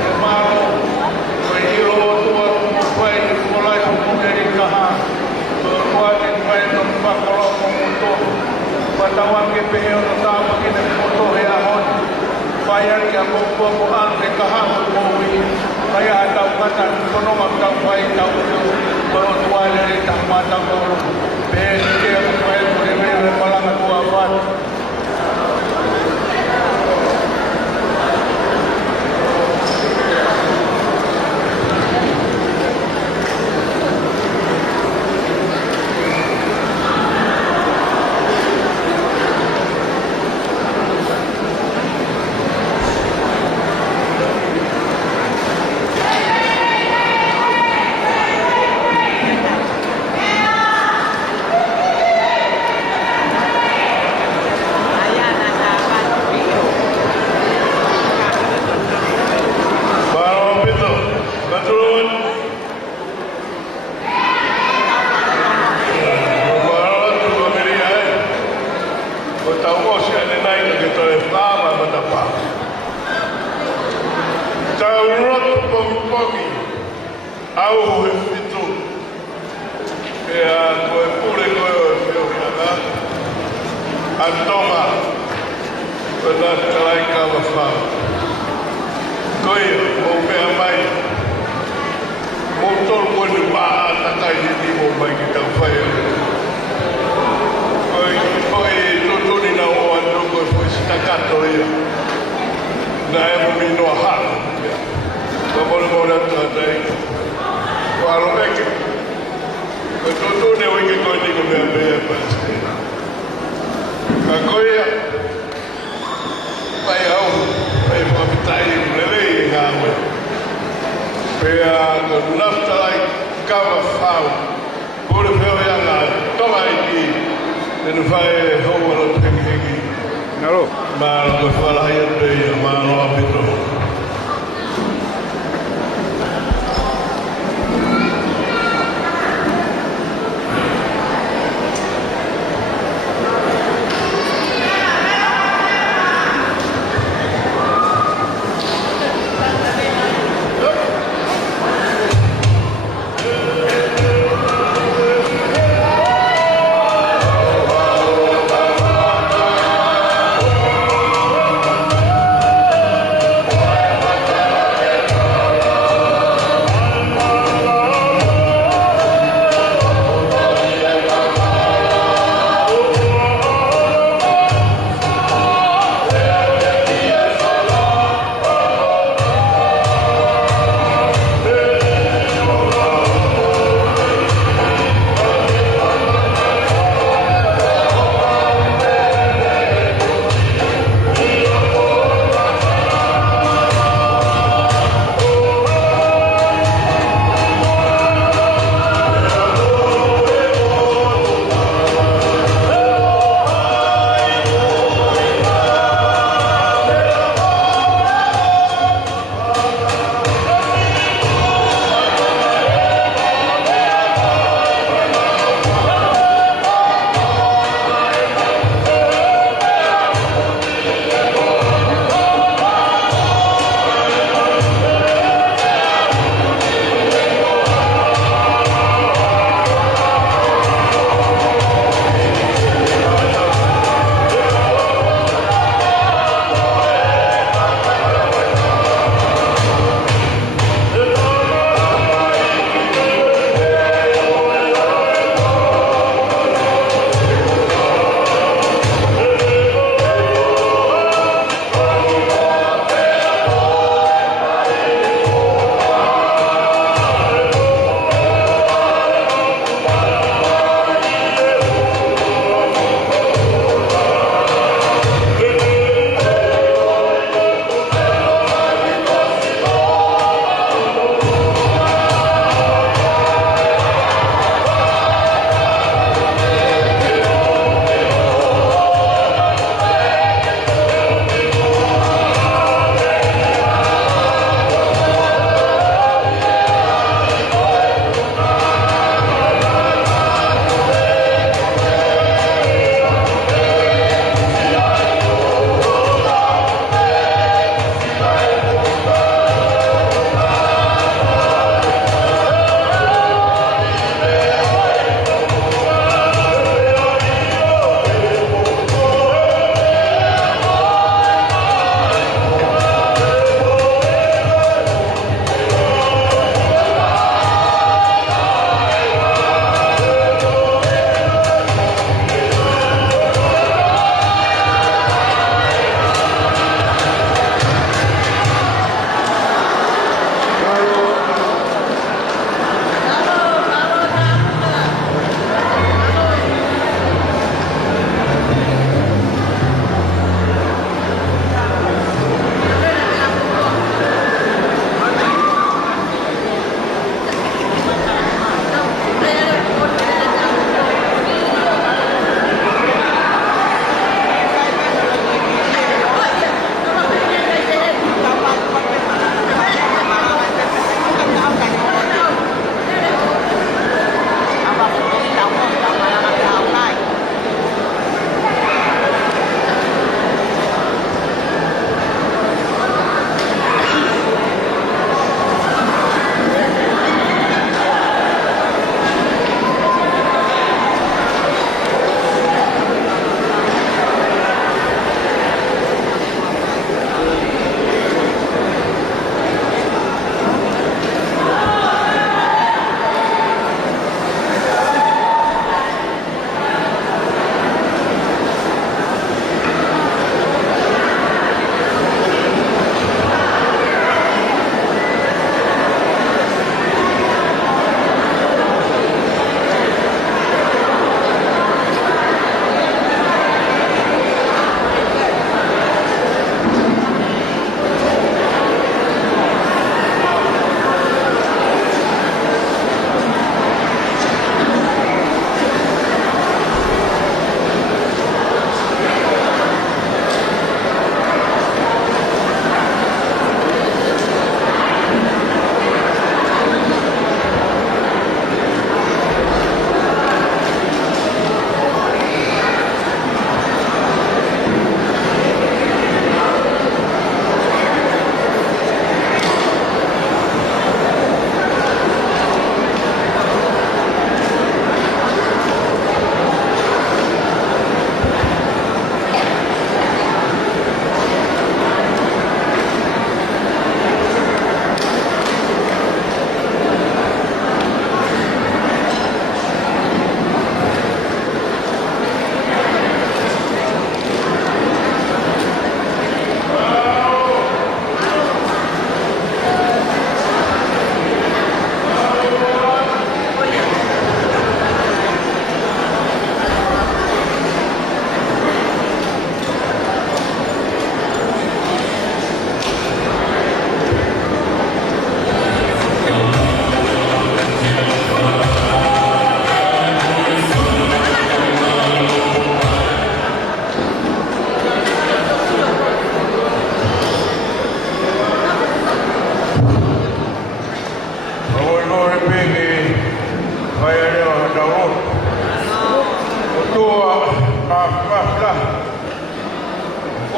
e māroa. Koe ilo o tua whai ni kolai o mungeri kaha. Koe kua te whai no whakaro o muto. Watawa ke pehe o no tāma ki ne koto he ahoni. Whai ari a kōkua ko ante kaha o kōwi. Whai a tau kata ni konoma tau whai tau tau. Kono tuale re tau mata koro. Pehe ni ke o whai kore mea palanga tua whai. Oi, tutu ni na o ando ko na e mumino hala. Kamole mora tadai. Walo eke. Kototo ne wiki koni kumea pasi. Kakoya. Pai au. Pai mapitai mulele ngawe. Pea no nafta lai kama fau. Kore peo yanga toga iki. Nenu fai hau wala pengengi. Nalo. Malo ko fala hayate malo apito.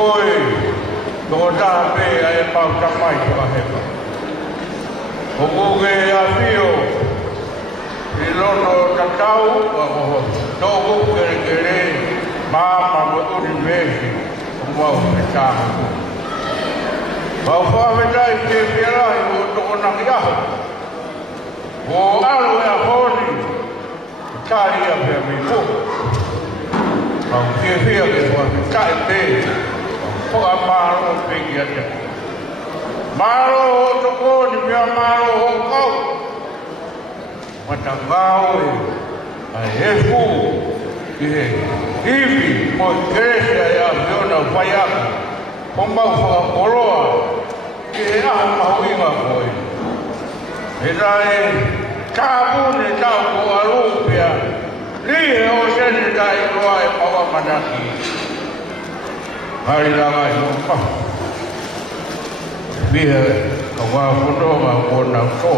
oi no da pe ai pau ta mai ka he o ge a fio i lono kakau o no o ke mama mo university o mo ka Bau whawe tai te whiarai o toko naki aho. O aro e a honi, kai a pia mi ko. Bau kia whia ke hoa me kai te, whaka maro o peki a te. Maro o toko ni mea maro o kau. Mata ngāo e, a he fu, ki he hiwi mo keresia e a whiona whai aku. Pombau whakakoroa, ki he aho mahuinga koe. He rai, kāpune tau ko arupia, lihe o sene tai roa e pawa manaki. Hari langa i mokpa. Bihe, ka wā whanonga o nau tō.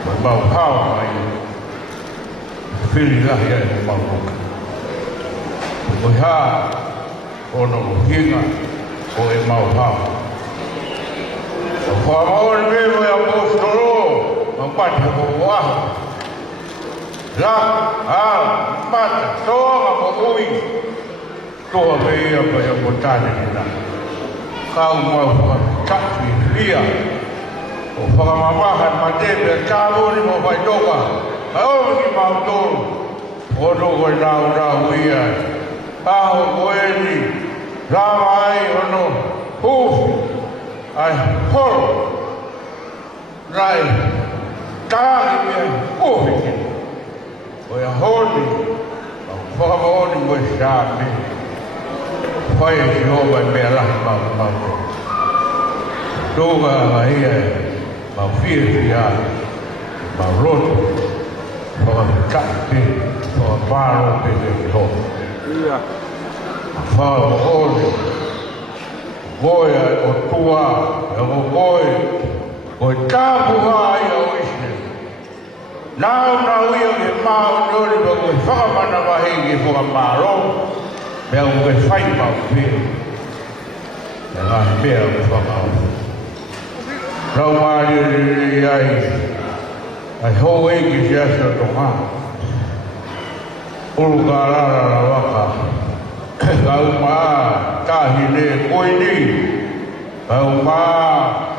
Mai mau hao mai, whiri lahi ai mau hoka. Koi haa, ono hinga o e mau hao. O whamau ni mewa e apostolo, mapati ko waho. La, mata, toa mo ui. Toa mea pa e potane ni na. Kau mau whakatatu i whia. O whakamamaha matepe tāwori mo whai toka. Hau ki mau tōru. O toko e rau ia. Aho koeni. Rama ai ono hufi. Ai horo. Rai. Tāri mea hufi. O ia honi. Whakamahoni mo e sāme. Whai e si hoa e mea lahi mau. Toga a ia e. Mau whia, mau roto, whakakate, whakaparo pe te ho. Whakaole, goia o tua, e o goe, o tāpuha ai o isne. Nau ia ke mao nori pa koe whakamana wahi ke whakaparo, mea koe whai mau whia. E ngahi mea koe whakaparo. Rau maari ai hou eki si asa tonga. Uru ka rara la waka. Kau maa tahi ne koini. Kau maa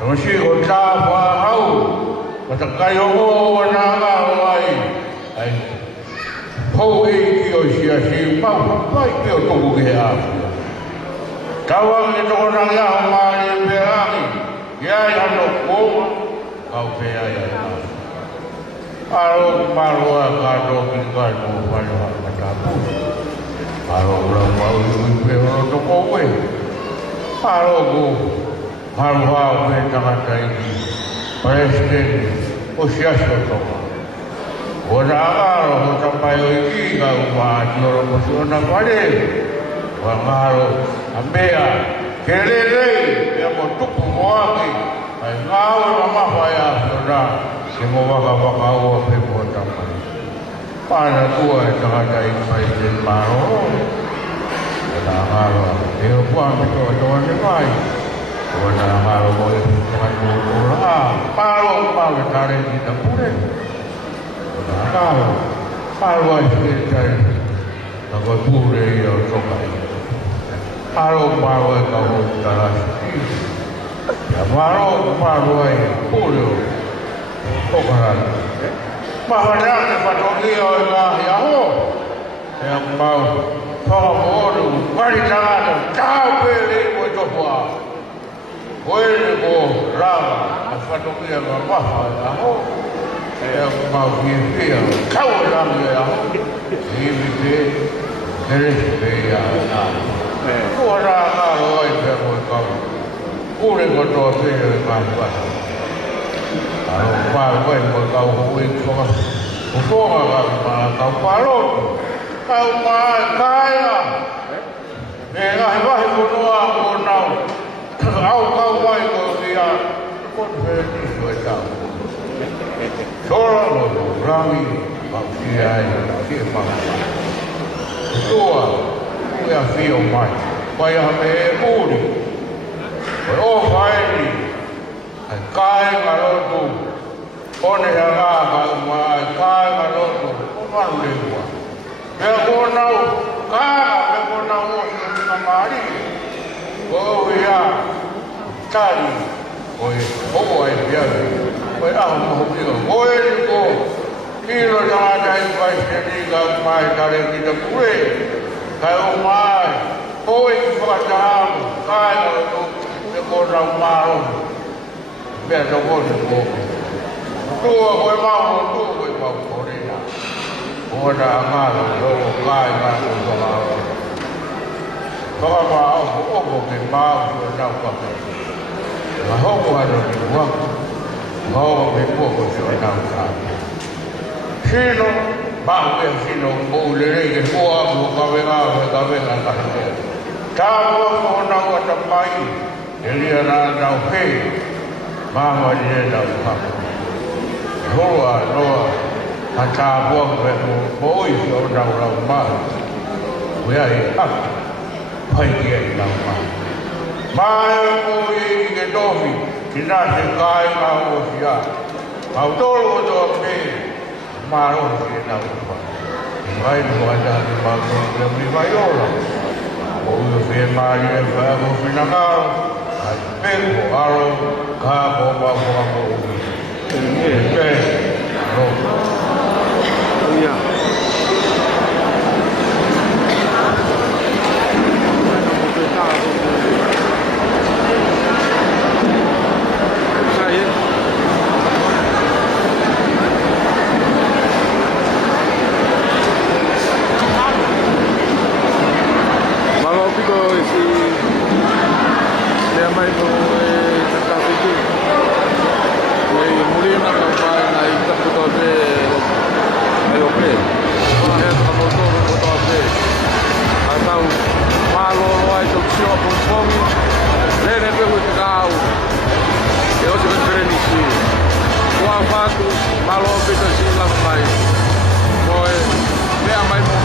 tongsi o tāwha hau. Kata kai o wana ngā wai. Ai hou eki o si asi mau pai ke o toku ke hea. Kawang e toko nang yaho maari e perangi. Ia ano koma, kau pea ia nā. Aro marua kāto ki kāto whanua matapu. Aro rau mau i pe ono toko ue. Aro ko marua o pe tangata i ki presidente o siaso toka. O nā aro ho tapai o i ki ka umaati oro mosi o nā whare. O ngaro a mea. Kererei, e mo tupu moaki, ai ngāo e mamaha e ahora, ke mo waka ua pe mo tamai. Pāna tua e tangata i mai te maro. E nā ngāro, e o pua me toa toa ne mai. O nā ngāro mo e tangata o ora. Pāro pāwe tare ki ta pure. O nā ngāro, pāro ai se tare, na koe pure i o tokai. Aro paro e ka ho tarasi. Ya paro e puro. Tokarani. Maharani patoki o e ka yaho. E a mau whakamoru. Wari tangata. Tau pere i mo topua. Koere ko rama. A patoki e ka maha e yaho. E a mau whia. Kau e rami e yaho. Iwi te. Neresi pe ia e Kua rā ngā roa i pia koe kau. Kure kotoa pēne e kāi wata. Aro pāru koe koe kau hui koka. O konga kau mana kau pāro. Kau maa kāia. E ngahi wahi konoa ko nau. Au kau wai koe kia. Kote pēne nisu e tau. Sora loto rami. Kau kia ai. Kia maa. Tua. Ia fio mai. Pai a me e muri. O whaeri. Ai kai ngarotu. One a ngā mai kai ngarotu. O manu lewa. Pea kōnau. Kāra pea kōnau o na mari. O ia. Tari. Oi, o ai piavi. Oi aho moho pio. Oi ko. Kiro nā tai pai tēni ka mai tare ki te kure. Kai o mai. Oi ki whakatahamu. Kai o tu. Te kōrau māro. Pea tau kōte kōko. Tua koe māho tua koe pau kōrena. Oa nā māro. Loko kai māro whakaro. Whakama au oko ke māo o nau kape. Ma hoko haro ni waku. Maua me kōko si o nau kape. Sino, bahu e sino, o lere ke kua mo kawenga o kawenga kahe. Tāua mo nau ata mai, e lia nā nau he, māma ni e nau kape. Roa, roa, a tāua koe mo oi si o nau rau mahu. Wea e aki, pai ki e nau mahu. Māe mo i ke tohi, ki nā te kai mahu o si a. Mau tolo o toa pēi. Maro ke nau pa. Vai no anda de bago de mi vaiola. O yo ve mari e vago finagaro. Ai pego aro ka bo ba bo. Ke ro. Ia. Malo pita sila mai. Moe, mea mai mo